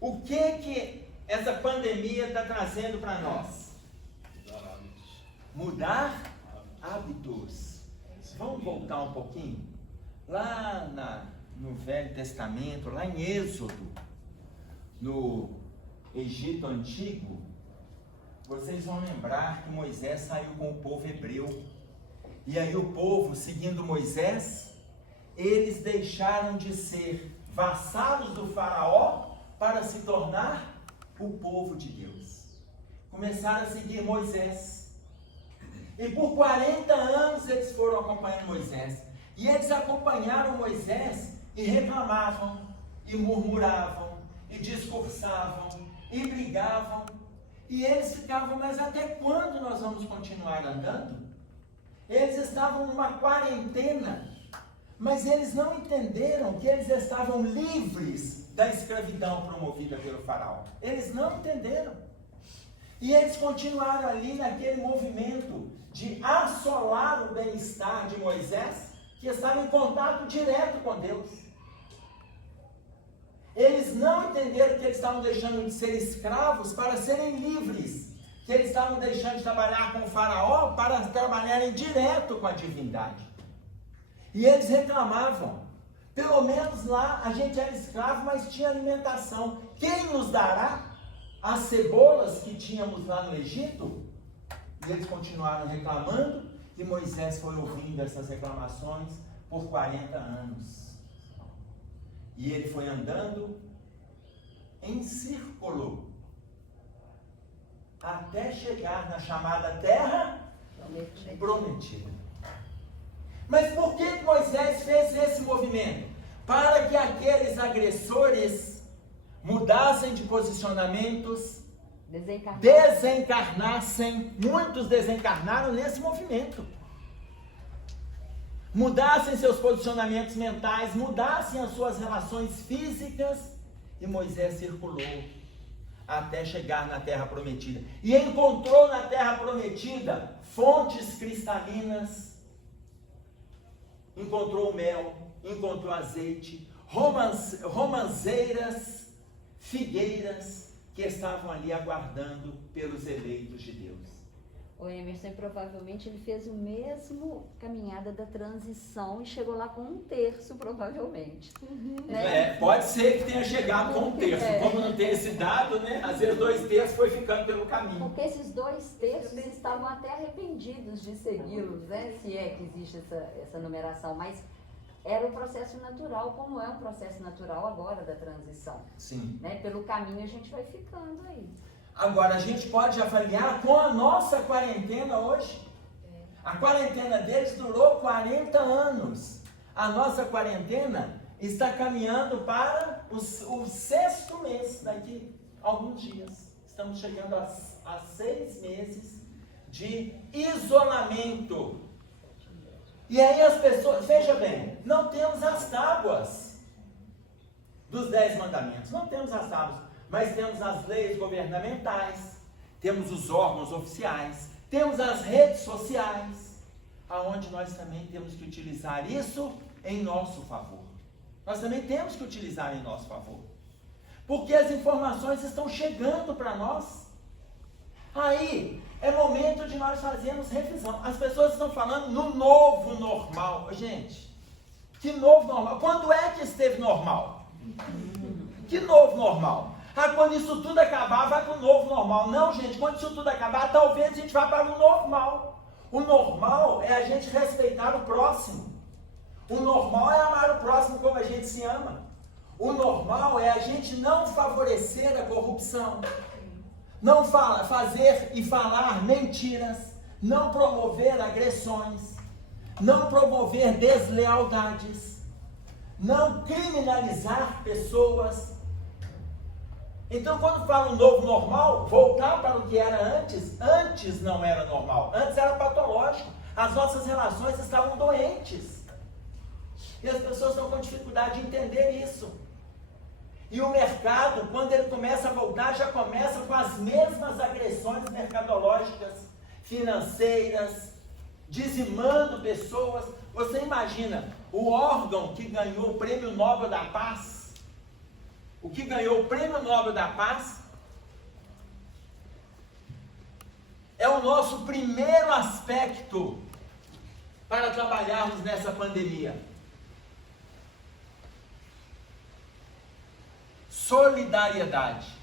O que essa pandemia está trazendo para nós? Mudar hábitos. Vamos voltar um pouquinho? Lá no Velho Testamento, lá em Êxodo, no Egito Antigo, vocês vão lembrar que Moisés saiu com o povo hebreu. E aí o povo, seguindo Moisés, eles deixaram de ser vassalos do faraó para se tornar o povo de Deus. Começaram a seguir Moisés. E por 40 anos eles foram acompanhando Moisés. E eles acompanharam Moisés e reclamavam, e murmuravam, e discursavam, e brigavam. E eles ficavam, mas até quando nós vamos continuar andando? Eles estavam numa quarentena, mas eles não entenderam que eles estavam livres da escravidão promovida pelo faraó. Eles não entenderam. E eles continuaram ali naquele movimento de assolar o bem-estar de Moisés, que estava em contato direto com Deus. Eles não entenderam que eles estavam deixando de ser escravos para serem livres, que eles estavam deixando de trabalhar com o faraó para trabalharem direto com a divindade. E eles reclamavam, pelo menos lá a gente era escravo, mas tinha alimentação. Quem nos dará as cebolas que tínhamos lá no Egito? E eles continuaram reclamando, e Moisés foi ouvindo essas reclamações por 40 anos. E ele foi andando em círculo até chegar na chamada terra prometida. Mas por que Moisés fez esse movimento? Para que aqueles agressores mudassem de posicionamentos, desencarnassem. Muitos desencarnaram nesse movimento. Mudassem seus posicionamentos mentais, mudassem as suas relações físicas, e Moisés circulou até chegar na terra prometida. E encontrou na terra prometida fontes cristalinas, encontrou mel, encontrou azeite, romãzeiras, figueiras, que estavam ali aguardando pelos eleitos de Deus. O Emerson, provavelmente ele fez o mesmo caminhada da transição e chegou lá com 1/3, provavelmente. Né? Pode ser que tenha chegado com 1/3, como não tem esse dado, né? Às vezes 2/3 foi ficando pelo caminho. Porque esses 2/3 estavam até arrependidos de segui-los, né? Se é que existe essa numeração, mas era um processo natural, como é um processo natural agora da transição. Sim. Né? Pelo caminho a gente vai ficando aí. Agora, a gente pode avaliar com a nossa quarentena hoje. A quarentena deles durou 40 anos. A nossa quarentena está caminhando para o 6º mês, daqui a alguns dias. Estamos chegando a 6 meses de isolamento. E aí as pessoas, veja bem, não temos as tábuas dos 10 mandamentos, não temos as tábuas. Mas temos as leis governamentais, temos os órgãos oficiais, temos as redes sociais, aonde nós também temos que utilizar isso em nosso favor. Nós também temos que utilizar em nosso favor. Porque as informações estão chegando para nós. Aí, é momento de nós fazermos revisão. As pessoas estão falando no novo normal. Gente, que novo normal? Quando é que esteve normal? Que novo normal? Quando isso tudo acabar, vai para o novo normal. Não, gente, quando isso tudo acabar, talvez a gente vá para o normal. O normal é a gente respeitar o próximo. O normal é amar o próximo como a gente se ama. O normal é a gente não favorecer a corrupção, não fazer e falar mentiras, não promover agressões, não promover deslealdades, não criminalizar pessoas. Então, quando fala um novo normal, voltar para o que era antes não era normal, antes era patológico, as nossas relações estavam doentes, e as pessoas estão com dificuldade de entender isso. E o mercado, quando ele começa a voltar, já começa com as mesmas agressões mercadológicas, financeiras, dizimando pessoas, Você imagina o órgão que ganhou o Prêmio Nobel da Paz? O que ganhou o Prêmio Nobel da Paz é o nosso primeiro aspecto para trabalharmos nessa pandemia. Solidariedade.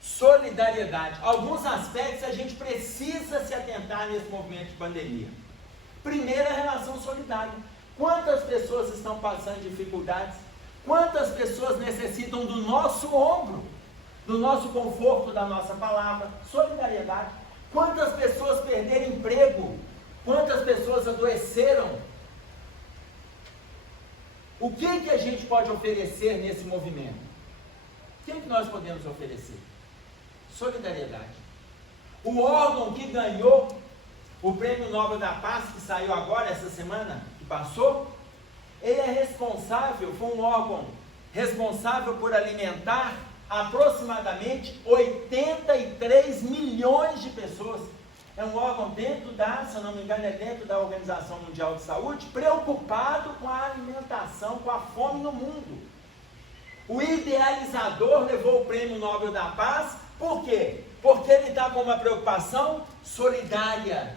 Solidariedade. Alguns aspectos a gente precisa se atentar nesse movimento de pandemia. Primeiro, a relação solidária. Quantas pessoas estão passando dificuldades? Quantas pessoas necessitam do nosso ombro, do nosso conforto, da nossa palavra? Solidariedade. Quantas pessoas perderam emprego? Quantas pessoas adoeceram? O que a gente pode oferecer nesse movimento? O que nós podemos oferecer? Solidariedade. O órgão que ganhou o Prêmio Nobel da Paz, que saiu agora, essa semana que passou, ele é responsável, foi um órgão responsável por alimentar aproximadamente 83 milhões de pessoas. É um órgão dentro se eu não me engano, é dentro da Organização Mundial de Saúde, preocupado com a alimentação, com a fome no mundo. O idealizador levou o Prêmio Nobel da Paz, por quê? Porque ele está com uma preocupação solidária.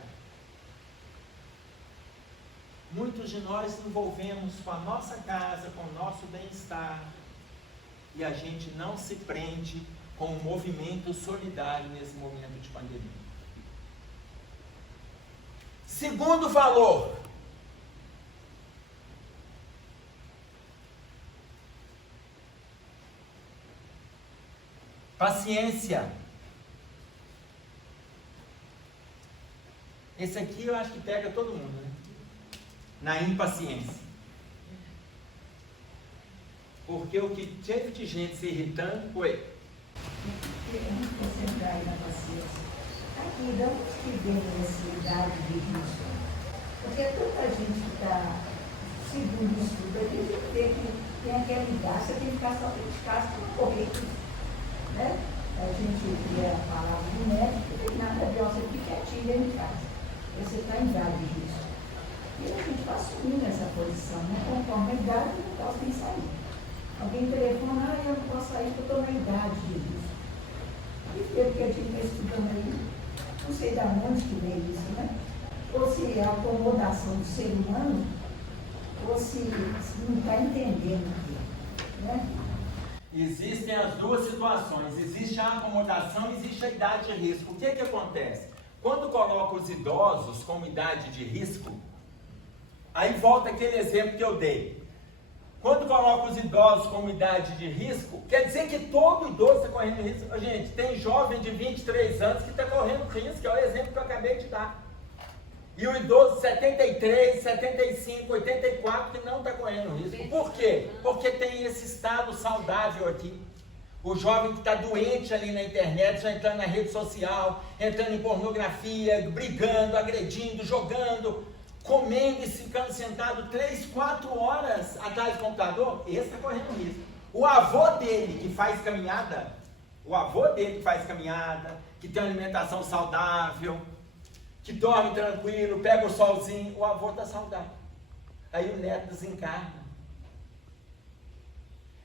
Muitos de nós nos envolvemos com a nossa casa, com o nosso bem-estar, e a gente não se prende com um movimento solidário nesse momento de pandemia. Segundo valor, paciência. Esse aqui eu acho que pega todo mundo, né? Na impaciência. Porque o que teve de gente se irritando foi... Vamos concentrar aí na paciência. Aqui, de onde que vem essa idade de risco? Porque tanta gente que está segundo o estudo, a gente vê que tem aquela idade, você tem que ficar só dentro de casa para não correr, né? A gente vê a palavra do médico, não tem nada a ver, você fica quietinho dentro de casa. Você está em idade de risco. E a gente está assumindo essa posição, né? Conforme a idade, eu não posso nem sair. Alguém telefona, eu não posso sair porque eu estou na idade de risco. E pelo que a gente está estudando aí, não sei de onde que vem isso, né? Ou se é a acomodação do ser humano, ou se não está entendendo aqui, né? Existem as duas situações, existe a acomodação e existe a idade de risco. O que acontece? Quando coloca os idosos como idade de risco, aí volta aquele exemplo que eu dei. Quando coloca os idosos como idade de risco, quer dizer que todo idoso está correndo risco. Gente, tem jovem de 23 anos que está correndo risco, é o exemplo que eu acabei de dar. E o idoso de 73, 75, 84 que não está correndo risco. Por quê? Porque tem esse estado saudável aqui. O jovem que está doente ali na internet, já entrando na rede social, entrando em pornografia, brigando, agredindo, jogando, comendo e ficando sentado 3, 4 horas atrás do computador, esse está correndo risco. O avô dele que faz caminhada, que tem uma alimentação saudável, que dorme tranquilo, pega o solzinho, o avô está saudável. Aí o neto desencarna.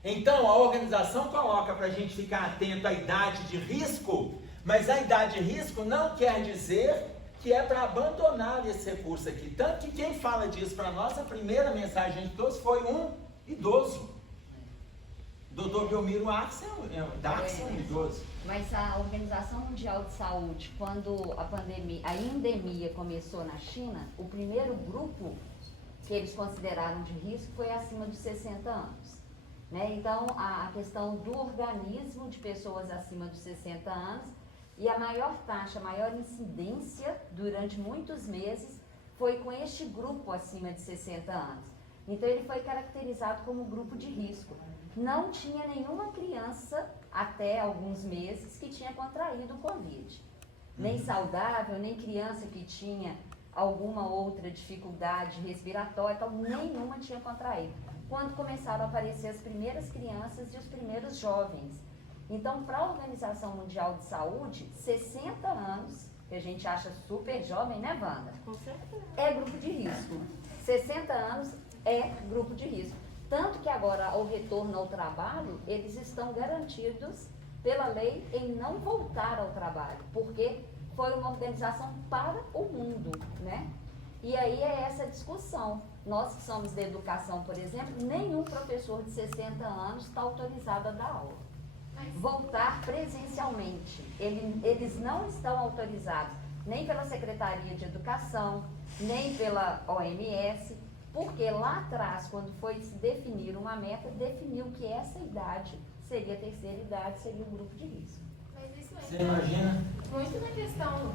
Então a organização coloca para a gente ficar atento à idade de risco, mas a idade de risco não quer dizer que é para abandonar esse recurso aqui. Tanto que quem fala disso para nós, a primeira mensagem de todos foi um idoso. Dr. Belmiro Darcy é um idoso. Mas a Organização Mundial de Saúde, quando a endemia começou na China, o primeiro grupo que eles consideraram de risco foi acima dos 60 anos. Né? Então, a questão do organismo de pessoas acima dos 60 anos e a maior taxa, a maior incidência durante muitos meses foi com este grupo acima de 60 anos. Então, ele foi caracterizado como grupo de risco. Não tinha nenhuma criança, até alguns meses, que tinha contraído o Covid. Nem saudável, nem criança que tinha alguma outra dificuldade respiratória, então nenhuma tinha contraído. Quando começaram a aparecer as primeiras crianças e os primeiros jovens. Então, para a Organização Mundial de Saúde, 60 anos que a gente acha super jovem, né, Wanda? Com certeza. É grupo de risco. 60 anos é grupo de risco. Tanto que agora, ao retorno ao trabalho, eles estão garantidos pela lei em não voltar ao trabalho, porque foi uma organização para o mundo, né? E aí é essa discussão. Nós que somos da educação, por exemplo, nenhum professor de 60 anos está autorizado a dar aula. Voltar presencialmente. Eles não estão autorizados, nem pela Secretaria de Educação, nem pela OMS, porque lá atrás, quando foi se definir uma meta, definiu que essa idade seria a terceira idade, seria o grupo de risco. Mas isso Você imagina? muito na questão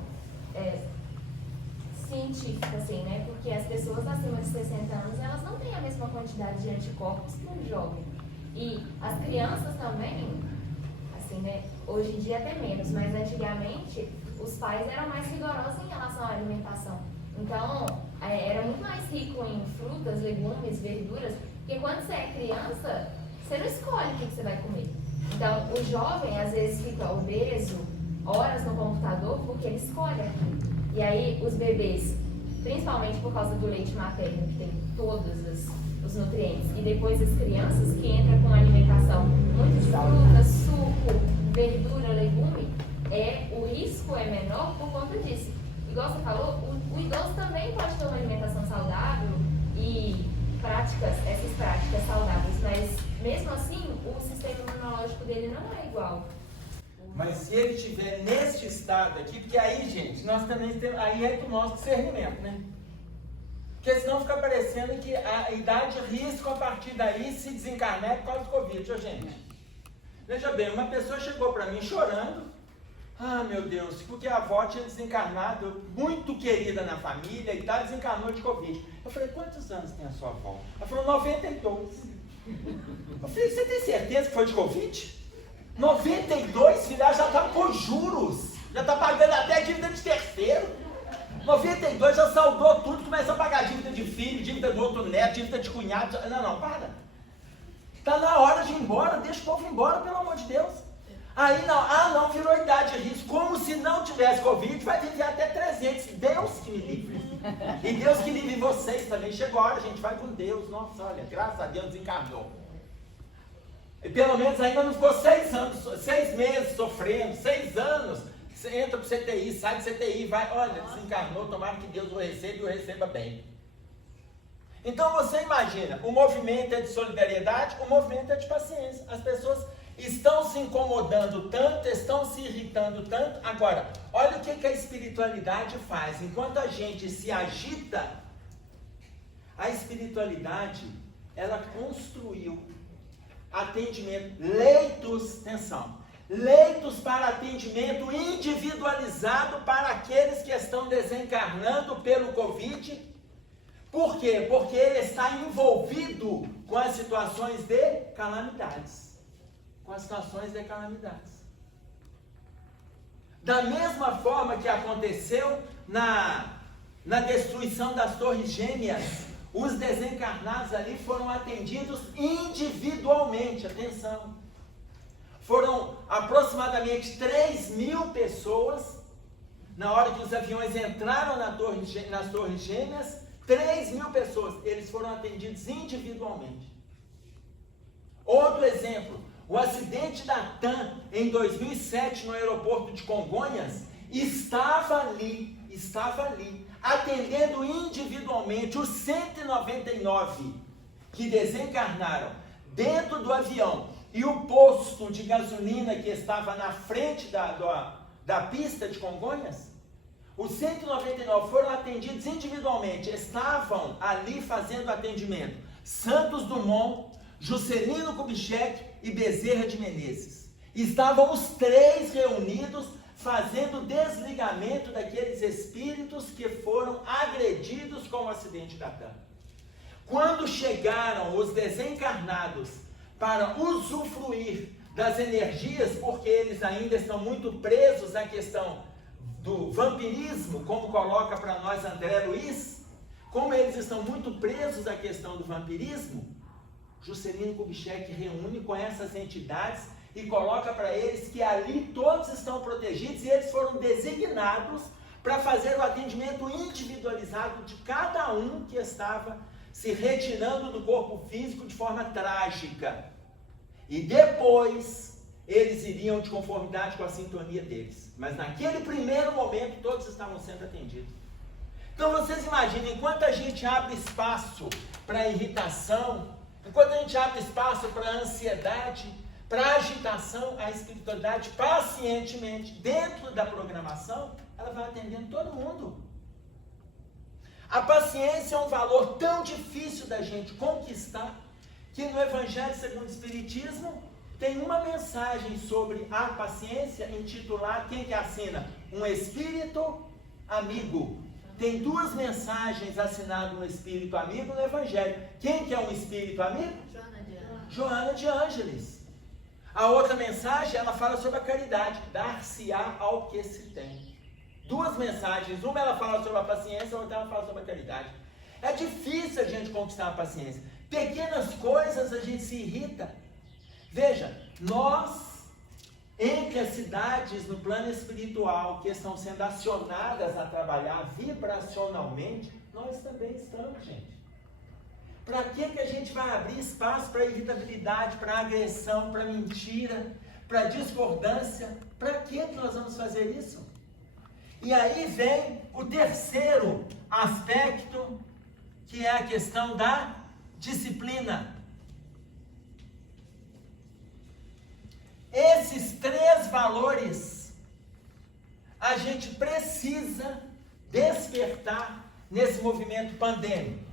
científica, assim, né? Porque as pessoas acima de 60 anos, elas não têm a mesma quantidade de anticorpos que um jovem. E as crianças também, assim, né? Hoje em dia até menos, mas antigamente os pais eram mais rigorosos em relação à alimentação. Então, era muito mais rico em frutas, legumes, verduras, porque quando você é criança, você não escolhe o que você vai comer. Então, o jovem, às vezes, fica obeso, horas no computador, porque ele escolhe aquilo. E aí, os bebês, principalmente por causa do leite materno, que tem todos os nutrientes, e depois as crianças, que entram com alimentação muito de fruta, suco, verdura, legume, o risco é menor por conta disso. Igual você falou, o idoso também pode ter uma alimentação saudável e essas práticas saudáveis, mas mesmo assim o sistema imunológico dele não é igual. Mas se ele estiver neste estado aqui, porque aí, gente, nós também temos, aí é do nosso discernimento, né? Porque senão fica parecendo que a idade de risco a partir daí se desencarnar é por causa do Covid, gente. Veja bem, uma pessoa chegou para mim chorando. Ah, meu Deus, porque a avó tinha desencarnado, muito querida na família e tal, desencarnou de Covid. Eu falei, quantos anos tem a sua avó? Ela falou, 92. Eu falei, você tem certeza que foi de Covid? 92, filha, já está com juros, já está pagando até dívida de terceiro. 92 já saldou tudo, começou a pagar dívida de filho, dívida do outro neto, dívida de cunhado. Não, para. Está na hora de ir embora, deixa o povo ir embora, pelo amor de Deus. Aí não, virou idade de risco. Como se não tivesse Covid, vai viver até 300. Deus que me livre. E Deus que livre vocês também. Chegou a hora, gente, vai com Deus. Nossa, olha, graças a Deus desencarnou. E pelo menos ainda não ficou 6 anos, 6 meses sofrendo, 6 anos. Você entra pro CTI, sai do CTI, vai, olha, desencarnou, tomara que Deus o receba e o receba bem. Então você imagina, o movimento é de solidariedade, o movimento é de paciência. As pessoas estão se incomodando tanto, estão se irritando tanto. Agora, olha o que a espiritualidade faz. Enquanto a gente se agita, a espiritualidade, ela construiu atendimento, leitos para atendimento individualizado para aqueles que estão desencarnando pelo Covid. Por quê? Porque ele está envolvido com as situações de calamidades. Da mesma forma que aconteceu na destruição das Torres Gêmeas, os desencarnados ali foram atendidos individualmente, atenção. Foram aproximadamente 3.000 pessoas, na hora que os aviões entraram nas Torres Gêmeas, 3.000 pessoas, eles foram atendidos individualmente. Outro exemplo, o acidente da TAM em 2007 no aeroporto de Congonhas, estava ali, atendendo individualmente os 199 que desencarnaram dentro do avião e o posto de gasolina que estava na frente da pista de Congonhas. Os 199 foram atendidos individualmente, estavam ali fazendo atendimento. Santos Dumont, Juscelino Kubitschek e Bezerra de Menezes. Estavam os 3 reunidos fazendo desligamento daqueles espíritos que foram agredidos com o acidente da TAM. Quando chegaram os desencarnados para usufruir das energias, porque eles ainda estão muito presos à questão do vampirismo, como coloca para nós André Luiz, como eles estão muito presos à questão do vampirismo, Juscelino Kubitschek reúne com essas entidades e coloca para eles que ali todos estão protegidos e eles foram designados para fazer o atendimento individualizado de cada um que estava se retirando do corpo físico de forma trágica. E depois eles iriam de conformidade com a sintonia deles. Mas naquele primeiro momento todos estavam sendo atendidos. Então vocês imaginem, enquanto a gente abre espaço para irritação, enquanto a gente abre espaço para ansiedade, para agitação, a espiritualidade pacientemente, dentro da programação, ela vai atendendo todo mundo. A paciência é um valor tão difícil da gente conquistar, que no Evangelho segundo o Espiritismo tem uma mensagem sobre a paciência intitulada, quem que assina? Um Espírito Amigo. Tem 2 mensagens assinadas no Espírito Amigo no Evangelho. Quem que é um Espírito Amigo? Joana de Ângeles. A outra mensagem, ela fala sobre a caridade. Dar-se-á ao que se tem. 2 mensagens. Uma ela fala sobre a paciência, a outra ela fala sobre a caridade. É difícil a gente conquistar a paciência. Pequenas coisas a gente se irrita. Veja, nós, entre as cidades no plano espiritual que estão sendo acionadas a trabalhar vibracionalmente, nós também estamos, gente. Para que a gente vai abrir espaço para irritabilidade, para agressão, para mentira, para discordância? Para que nós vamos fazer isso? E aí vem o terceiro aspecto, que é a questão da disciplina. Esses 3 valores a gente precisa despertar nesse movimento pandêmico.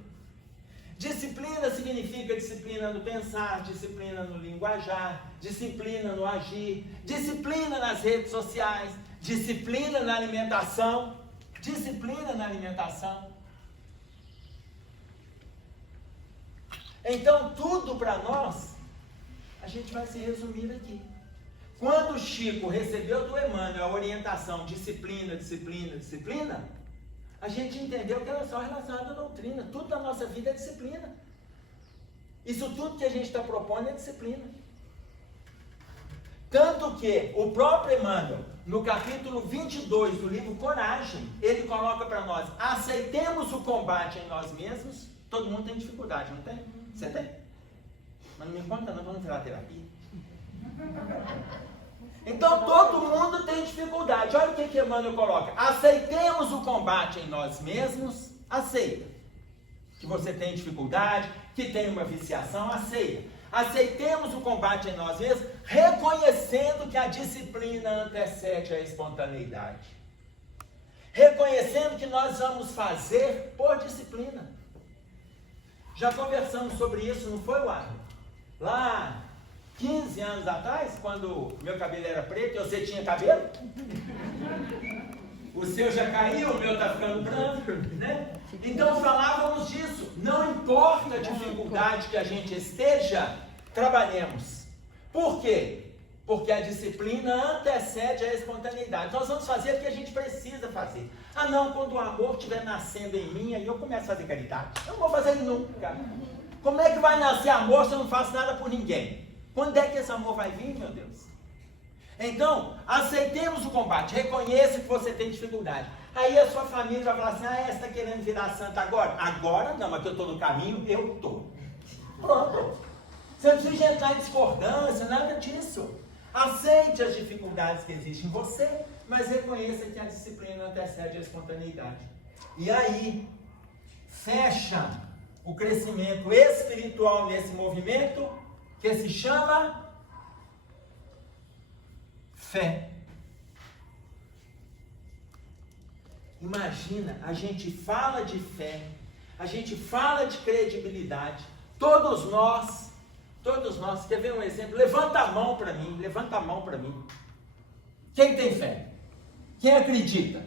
Disciplina significa disciplina no pensar, disciplina no linguajar, disciplina no agir, disciplina nas redes sociais, disciplina na alimentação, disciplina na alimentação. Então, tudo para nós, a gente vai se resumir aqui. Quando o Chico recebeu do Emmanuel a orientação disciplina, disciplina, disciplina, a gente entendeu que era só relacionado à doutrina. Tudo da nossa vida é disciplina. Isso tudo que a gente está propondo é disciplina. Tanto que o próprio Emmanuel, no capítulo 22 do livro Coragem, ele coloca para nós: aceitemos o combate em nós mesmos. Todo mundo tem dificuldade, não tem? Você tem? Mas não me conta não, vamos virar terapia. Então todo mundo tem dificuldade. Olha o que Emmanuel coloca: aceitemos o combate em nós mesmos. Aceita que você tem dificuldade, que tem uma viciação, aceita. Aceitemos o combate em nós mesmos, reconhecendo que a disciplina antecede a espontaneidade, reconhecendo que nós vamos fazer por disciplina. Já conversamos sobre isso, não foi, Wagner? Lá 15 anos atrás, quando meu cabelo era preto e você tinha cabelo? O seu já caiu, o meu está ficando branco, né? Então falávamos disso. Não importa a dificuldade que a gente esteja, trabalhemos. Por quê? Porque a disciplina antecede a espontaneidade. Nós vamos fazer o que a gente precisa fazer. Ah não, quando o amor estiver nascendo em mim, aí eu começo a fazer caridade. Eu não vou fazer nunca. Como é que vai nascer amor se eu não faço nada por ninguém? Quando é que esse amor vai vir, meu Deus? Então, aceitemos o combate, reconheça que você tem dificuldade. Aí a sua família vai falar assim: ah, você está querendo virar santa agora? Agora não, mas que eu estou no caminho, eu estou. Pronto. Você não precisa entrar em discordância, nada disso. Aceite as dificuldades que existem em você, mas reconheça que a disciplina antecede a espontaneidade. E aí, fecha o crescimento espiritual nesse movimento, que se chama fé. Imagina, a gente fala de fé, a gente fala de credibilidade, todos nós, quer ver um exemplo? Levanta a mão para mim, Quem tem fé? Quem acredita?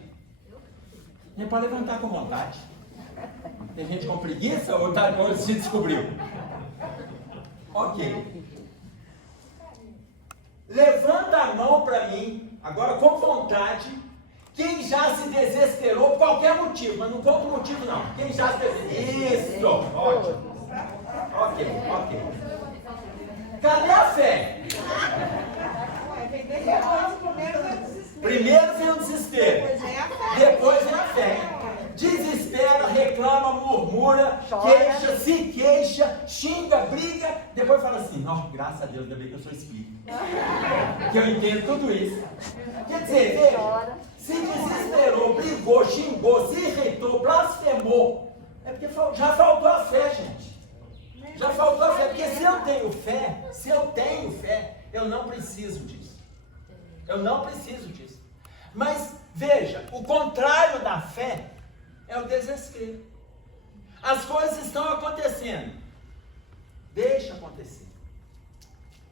Nem pode levantar com vontade. Tem gente com preguiça ou se descobriu? Ok. Levanta a mão para mim, agora com vontade, quem já se desesperou por qualquer motivo, mas não conta o motivo não. Quem já se desesperou? Isso, ótimo. Ok. Cadê a fé? Primeiro vem o desespero, depois murmura, queixa, se queixa, xinga, briga, depois fala assim, graças a Deus, ainda bem que eu sou espírita. Que eu entendo tudo isso. Quer dizer, veja, se desesperou, brigou, xingou, se irritou, blasfemou, é porque já faltou a fé, gente. Já faltou a fé, porque se eu tenho fé, eu não preciso disso. Eu não preciso disso. Mas, veja, o contrário da fé é o desespero. As coisas estão acontecendo. Deixa acontecer.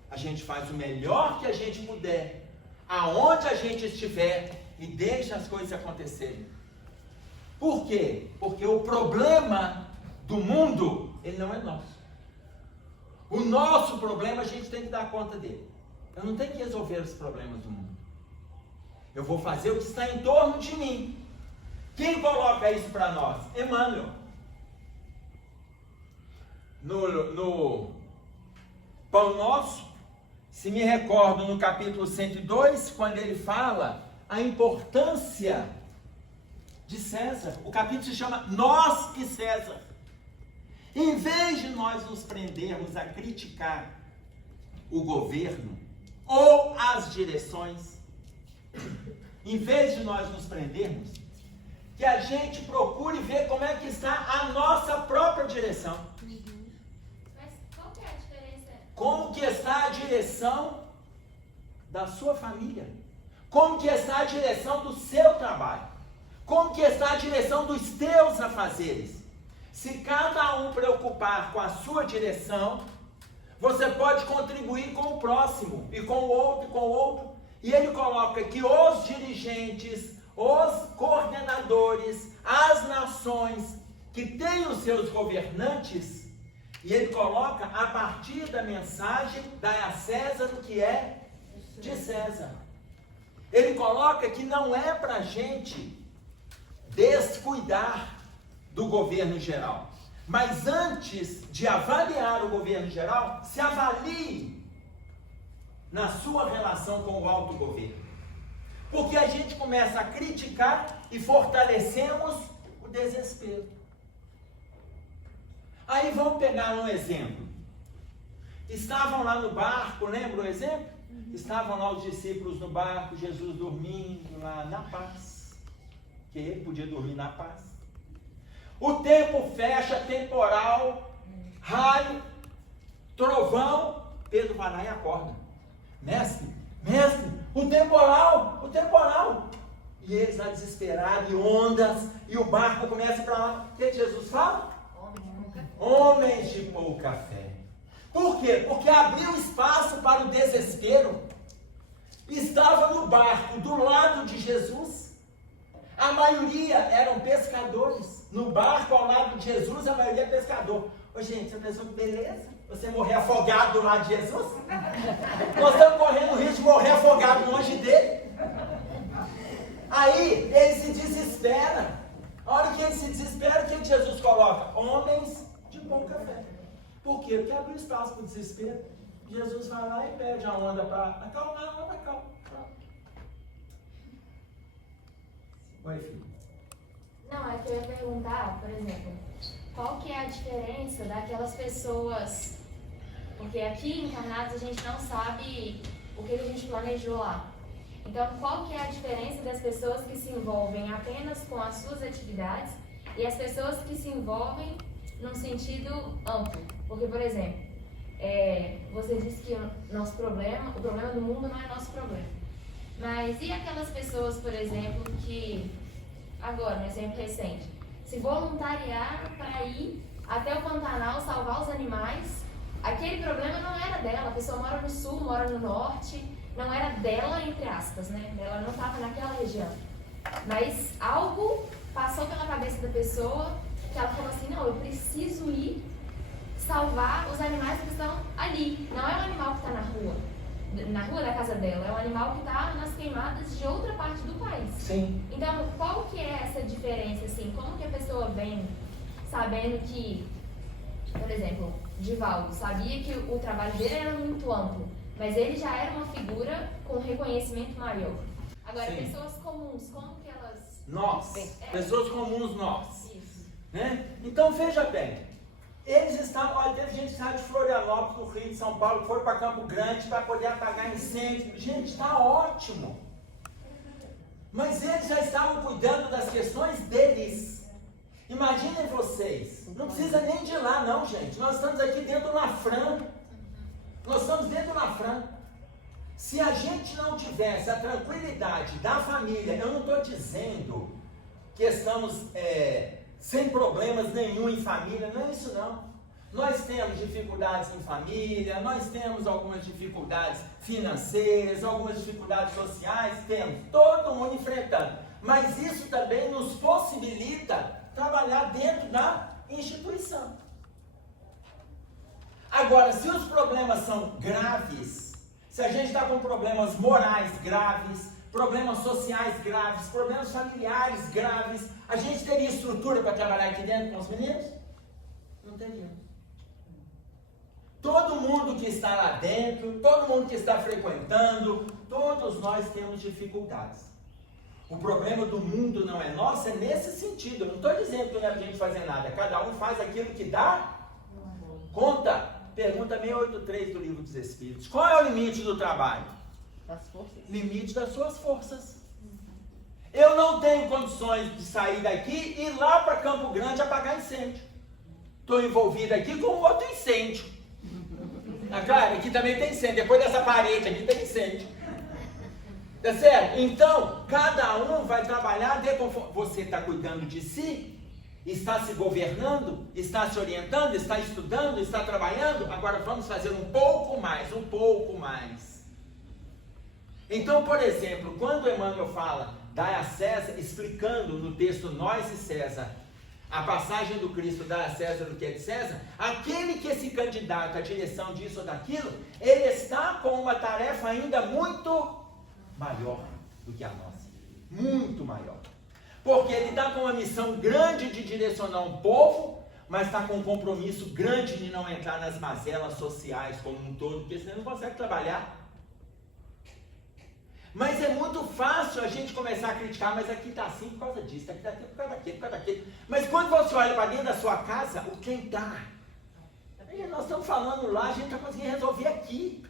A gente faz o melhor que a gente puder, aonde a gente estiver, e deixa as coisas acontecerem. Por quê? Porque o problema do mundo, ele não é nosso. O nosso problema, a gente tem que dar conta dele. Eu não tenho que resolver os problemas do mundo. Eu vou fazer o que está em torno de mim. Quem coloca isso para nós? Emmanuel. No Pão Nosso, se me recordo no capítulo 102, quando ele fala a importância de César. O capítulo se chama Nós e César. Em vez de nós nos prendermos a criticar o governo ou as direções, em vez de nós nos prendermos, que a gente procure ver como é que está a nossa própria direção. Mas qual que é a diferença? Como que está a direção da sua família? Como que está a direção do seu trabalho? Como que está a direção dos teus afazeres? Se cada um preocupar com a sua direção, você pode contribuir com o próximo, e com o outro, e com o outro. E ele coloca que os dirigentes, os coordenadores, as nações que têm os seus governantes, e ele coloca a partir da mensagem, dai a César o que é de César. Ele coloca que não é para a gente descuidar do governo geral, mas antes de avaliar o governo geral, se avalie na sua relação com o autogoverno. Porque a gente começa a criticar e fortalecemos o desespero. Aí vamos pegar um exemplo. Estavam lá no barco, lembra o exemplo? Estavam lá os discípulos no barco, Jesus dormindo lá na paz, que ele podia dormir na paz. O tempo fecha, temporal, raio, trovão. Pedro vai lá e acorda. Mestre, o temporal. E eles lá desesperados, e ondas, e o barco começa para lá. O que Jesus fala? Homens de pouca fé. Por quê? Porque abriu espaço para o desespero. Estava no barco do lado de Jesus. A maioria eram pescadores. No barco ao lado de Jesus, a maioria é pescador. Ô gente, você pensou que beleza? Você morrer afogado do lado de Jesus? Nós estamos correndo o risco de morrer afogado longe dele. Aí ele se desespera. A hora que ele se desespera, o que Jesus coloca? Homens de pouca fé. Por quê? Porque abriu espaço para o desespero. Jesus vai lá e pede a onda para acalmar, a onda acalma. Oi, filho. Não, é que eu ia perguntar, por exemplo, qual que é a diferença daquelas pessoas, porque aqui encarnados a gente não sabe o que a gente planejou lá. Então, qual que é a diferença das pessoas que se envolvem apenas com as suas atividades e as pessoas que se envolvem num sentido amplo? Porque, por exemplo, você disse que o problema do mundo não é nosso problema. Mas e aquelas pessoas, por exemplo, que, agora, um exemplo recente, se voluntariaram para ir até o Pantanal salvar os animais? Aquele problema não era dela, a pessoa mora no sul, mora no norte, não era dela, entre aspas, né? Ela não estava naquela região. Mas algo passou pela cabeça da pessoa que ela falou assim, não, eu preciso ir salvar os animais que estão ali. Não é um animal que está na rua da casa dela, é um animal que está nas queimadas de outra parte do país. Sim. Então, qual que é essa diferença, assim? Como que a pessoa vem sabendo que, por exemplo, Divaldo sabia que o trabalho dele era muito amplo, mas ele já era uma figura com reconhecimento maior. Agora, sim, pessoas comuns, como que elas... Nós, pessoas comuns nós. Isso. Né? Então veja bem, eles estavam, olha, teve gente que saiu de Florianópolis, no Rio de São Paulo, que foi para Campo Grande para poder apagar incêndio. Gente, está ótimo. Mas eles já estavam cuidando das questões deles. Imaginem vocês, não precisa nem de ir lá não, gente. Nós estamos aqui dentro do Lafran. Nós estamos dentro do Lafran. Se a gente não tivesse a tranquilidade da família, eu não estou dizendo que estamos sem problemas nenhum em família, não é isso não. Nós temos dificuldades em família, nós temos algumas dificuldades financeiras, algumas dificuldades sociais, temos, todo mundo enfrentando. Mas isso também nos possibilita trabalhar dentro da instituição. Agora, se os problemas são graves, se a gente está com problemas morais graves, problemas sociais graves, problemas familiares graves, a gente teria estrutura para trabalhar aqui dentro com os meninos? Não teria. Todo mundo que está lá dentro, todo mundo que está frequentando, todos nós temos dificuldades. O problema do mundo não é nosso, é nesse sentido. Eu não estou dizendo que não é para a gente fazer nada. Cada um faz aquilo que dá conta. Pergunta 683 do Livro dos Espíritos. Qual é o limite do trabalho? Das forças. Limite das suas forças. Eu não tenho condições de sair daqui e ir lá para Campo Grande apagar incêndio. Estou envolvido aqui com outro incêndio. Claro, aqui também tem incêndio. Depois dessa parede aqui tem incêndio. Tá certo? Então, cada um vai trabalhar de conforme. Você está cuidando de si? Está se governando? Está se orientando? Está estudando? Está trabalhando? Agora vamos fazer um pouco mais, um pouco mais. Então, por exemplo, quando Emmanuel fala, dai a César, explicando no texto Nós e César, a passagem do Cristo, dai a César o que é de César, aquele que se candidata à direção disso ou daquilo, ele está com uma tarefa ainda muito maior do que a nossa. Muito maior. Porque ele está com uma missão grande de direcionar um povo, mas está com um compromisso grande de não entrar nas mazelas sociais como um todo, porque senão não consegue trabalhar. Mas é muito fácil a gente começar a criticar, mas aqui está assim por causa disso, aqui está assim por causa daquilo, por causa daquilo. Mas quando você olha para dentro da sua casa, o quem está? Nós estamos falando lá, a gente está conseguindo resolver aqui.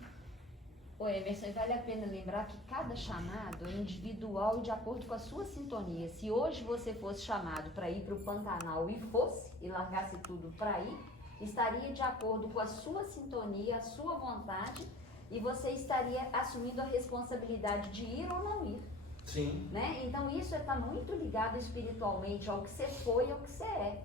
Ô Emerson, vale a pena lembrar que cada chamado é individual e de acordo com a sua sintonia. Se hoje você fosse chamado para ir para o Pantanal e fosse, e largasse tudo para ir, estaria de acordo com a sua sintonia, a sua vontade, e você estaria assumindo a responsabilidade de ir ou não ir. Sim. Né? Então isso está muito ligado espiritualmente ao que você foi e ao que você é.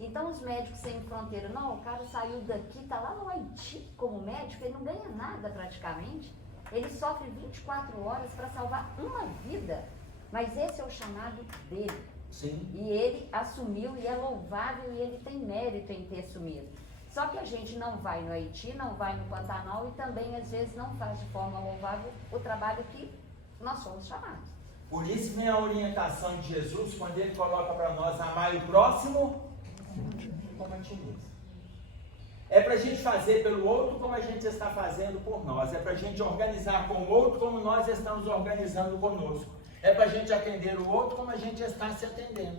Então os médicos sem fronteira, não, o cara saiu daqui, está lá no Haiti como médico, ele não ganha nada praticamente, ele sofre 24 horas para salvar uma vida, mas esse é o chamado dele. Sim. E ele assumiu e é louvável e ele tem mérito em ter assumido. Só que a gente não vai no Haiti, não vai no Pantanal e também às vezes não faz de forma louvável o trabalho que nós somos chamados. Por isso vem a orientação de Jesus quando ele coloca para nós amar o próximo como a ti mesmo. É para a gente fazer pelo outro como a gente está fazendo por nós. É para a gente organizar com o outro como nós estamos organizando conosco. É para a gente atender o outro como a gente está se atendendo.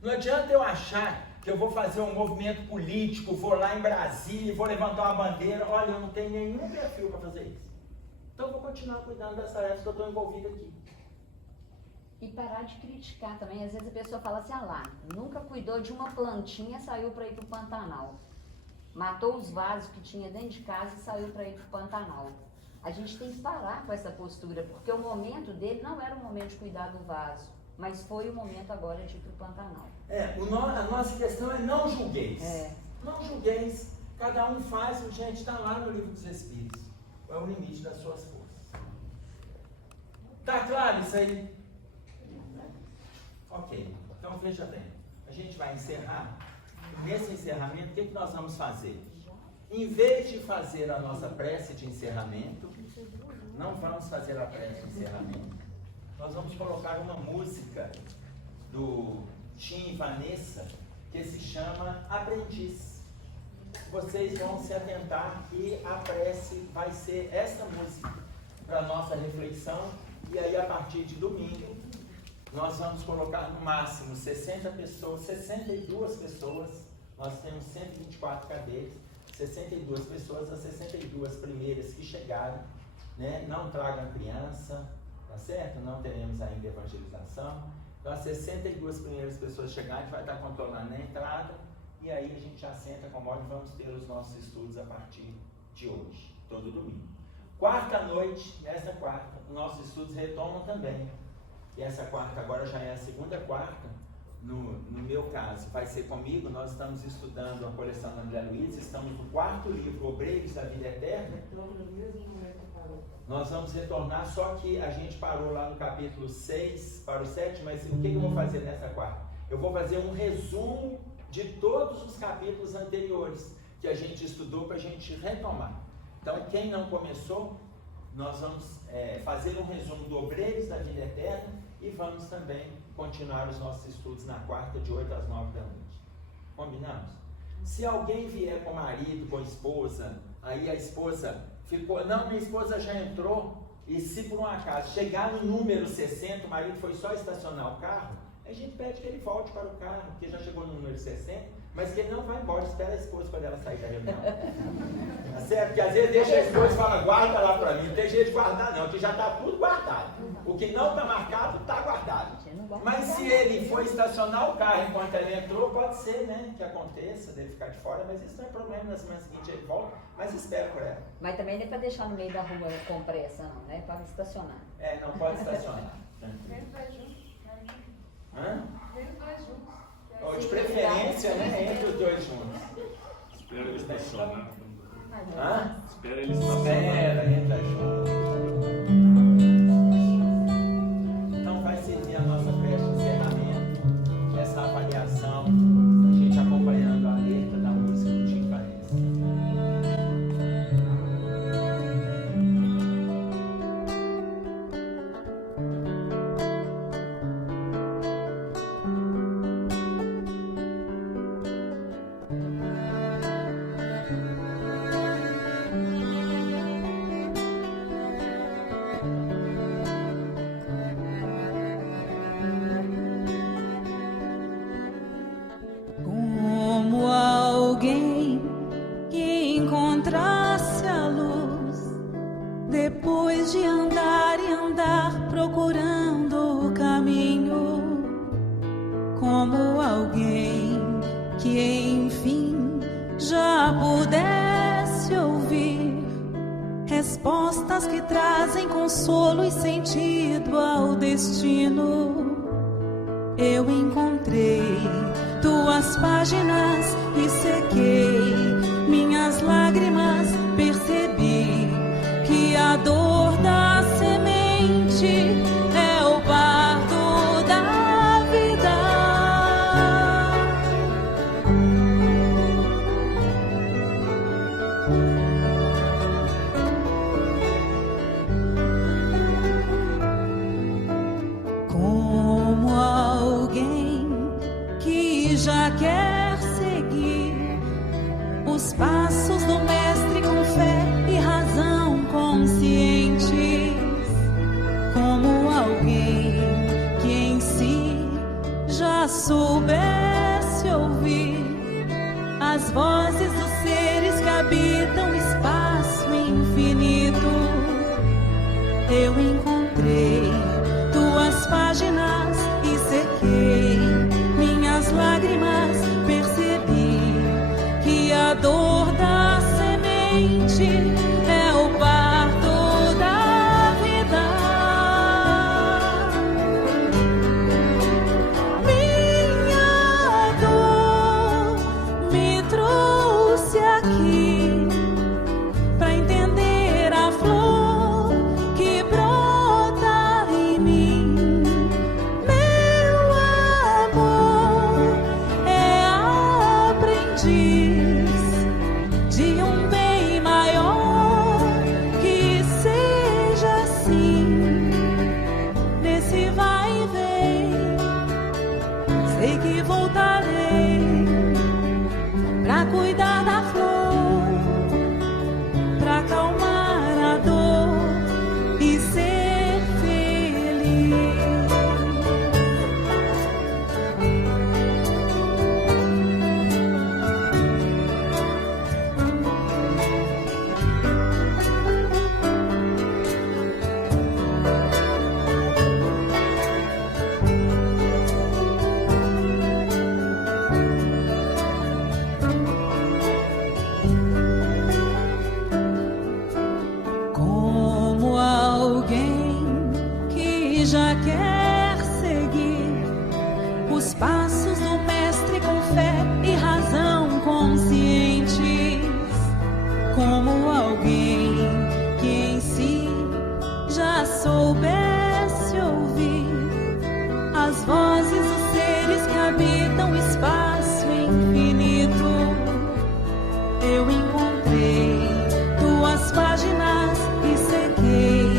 Não adianta eu achar que eu vou fazer um movimento político, vou lá em Brasília, vou levantar uma bandeira. Olha, eu não tenho nenhum perfil para fazer isso. Então eu vou continuar cuidando das tarefas que eu estou envolvido aqui. E parar de criticar também. Às vezes a pessoa fala assim, nunca cuidou de uma plantinha, saiu para ir para o Pantanal. Matou os vasos que tinha dentro de casa e saiu para ir para o Pantanal. A gente tem que parar com essa postura, porque o momento dele não era o momento de cuidar do vaso, mas foi o momento agora de ir para o Pantanal. A nossa questão é não julgueis. Não julgueis. Cada um faz, gente, está lá no Livro dos Espíritos. É o limite das suas forças. Tá claro isso aí? Ok, então veja bem, a gente vai encerrar. Nesse encerramento, o que nós vamos fazer? Em vez de fazer a nossa prece de encerramento, não vamos fazer a prece de encerramento. Nós vamos colocar uma música do Tim e Vanessa que se chama Aprendiz. Vocês vão se atentar que a prece vai ser essa música para a nossa reflexão, e aí a partir de domingo nós vamos colocar no máximo 60 pessoas, 62 pessoas, nós temos 124 cadeiras, 62 pessoas, as 62 primeiras que chegarem, né, não tragam criança, tá certo? Não teremos ainda evangelização. Então, as 62 primeiras pessoas chegarem, a gente vai estar controlando a entrada, e aí a gente já senta, acomoda e vamos ter os nossos estudos a partir de hoje, todo domingo. Quarta noite, nessa quarta, nossos estudos retomam também. E essa quarta agora já é a segunda quarta, no meu caso, vai ser comigo. Nós estamos estudando a coleção da André Luiz, estamos no 4º livro, Obreiros da Vida Eterna. Nós vamos retornar, só que a gente parou lá no capítulo 6 para o 7, mas o que eu vou fazer nessa quarta? Eu vou fazer um resumo de todos os capítulos anteriores que a gente estudou para a gente retomar. Então, quem não começou, nós vamos fazer um resumo do Obreiros da Vida Eterna e vamos também continuar os nossos estudos na quarta, de 8 às 9 da noite. Combinamos? Se alguém vier com o marido, com a esposa, aí a esposa ficou, não, minha esposa já entrou, e se por um acaso chegar no número 60, o marido foi só estacionar o carro, a gente pede que ele volte para o carro, porque já chegou no número 60, mas que ele não vai embora, espera a esposa quando ela sair da reunião. Tá certo? Porque às vezes deixa a esposa e fala, guarda lá para mim. Não tem jeito de guardar não, que já está tudo guardado. O que não está marcado, está guardado. Mas se ele for estacionar o carro enquanto ele entrou, pode ser, né, que aconteça, dele ficar de fora, mas isso não é problema. Na semana seguinte ele volta, mas espera por ela. Mas também não é para deixar no meio da rua com pressa, não, né? Para estacionar. Não pode estacionar. Vem os dois juntos. Hã? Vem os dois juntos. Ou de preferência, né, entre os dois juntos. Espera ele estacionar. Hã? Espera ele estacionar. Espera, entra junto. Então vai servir a nossa festa de encerramento, essa avaliação, a gente acompanhando a letra da música do Tim Paes. Como alguém que encontrasse a luz, depois de andar e andar procurando o caminho. Como alguém que enfim já pudesse ouvir respostas que trazem consolo e sentido ao destino. Eu encontrei tuas páginas e sequei minhas lágrimas, percebi que a dor da semente é o parto da vida. Como alguém que já quer seguir os passos do mestre com já quer seguir os passos do mestre com fé e razão conscientes, como alguém que em si já soubesse ouvir as vozes dos seres que habitam o espaço infinito. Eu encontrei tuas páginas e sequei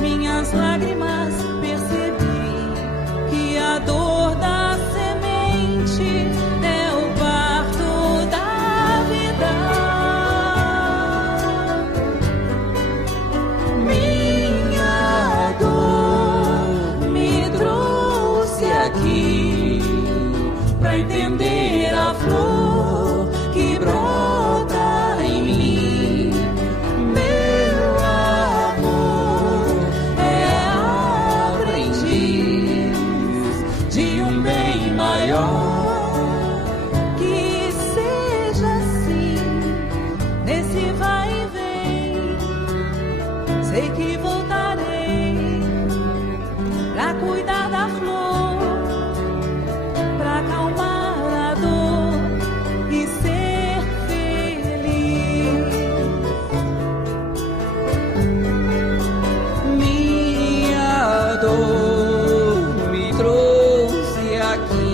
minhas lágrimas, percebi que a dor da semente é o parto da vida. Minha dor me trouxe aqui pra entender a flor que brota em mim. Meu amor é aprendiz de um bem maior. Que seja assim, nesse vai e vem. Sei que voltarei pra cuidar da flor, pra acalmar a dor e ser feliz. Minha dor me trouxe aqui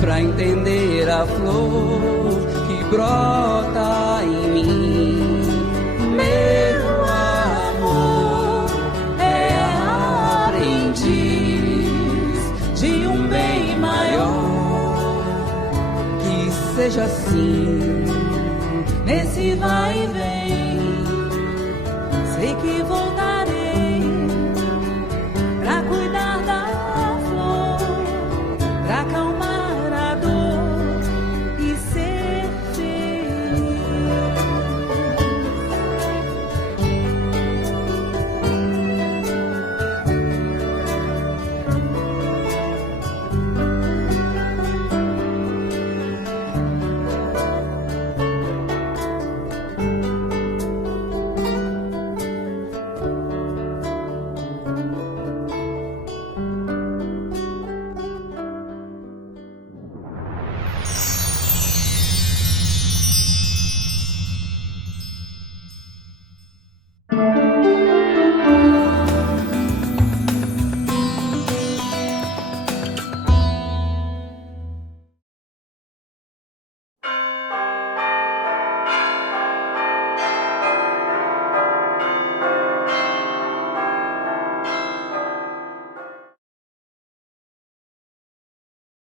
pra entender a flor que brota em mim. Meu amor é aprendiz de um bem maior. Que seja assim, nesse vai e vem. Sei que voltarei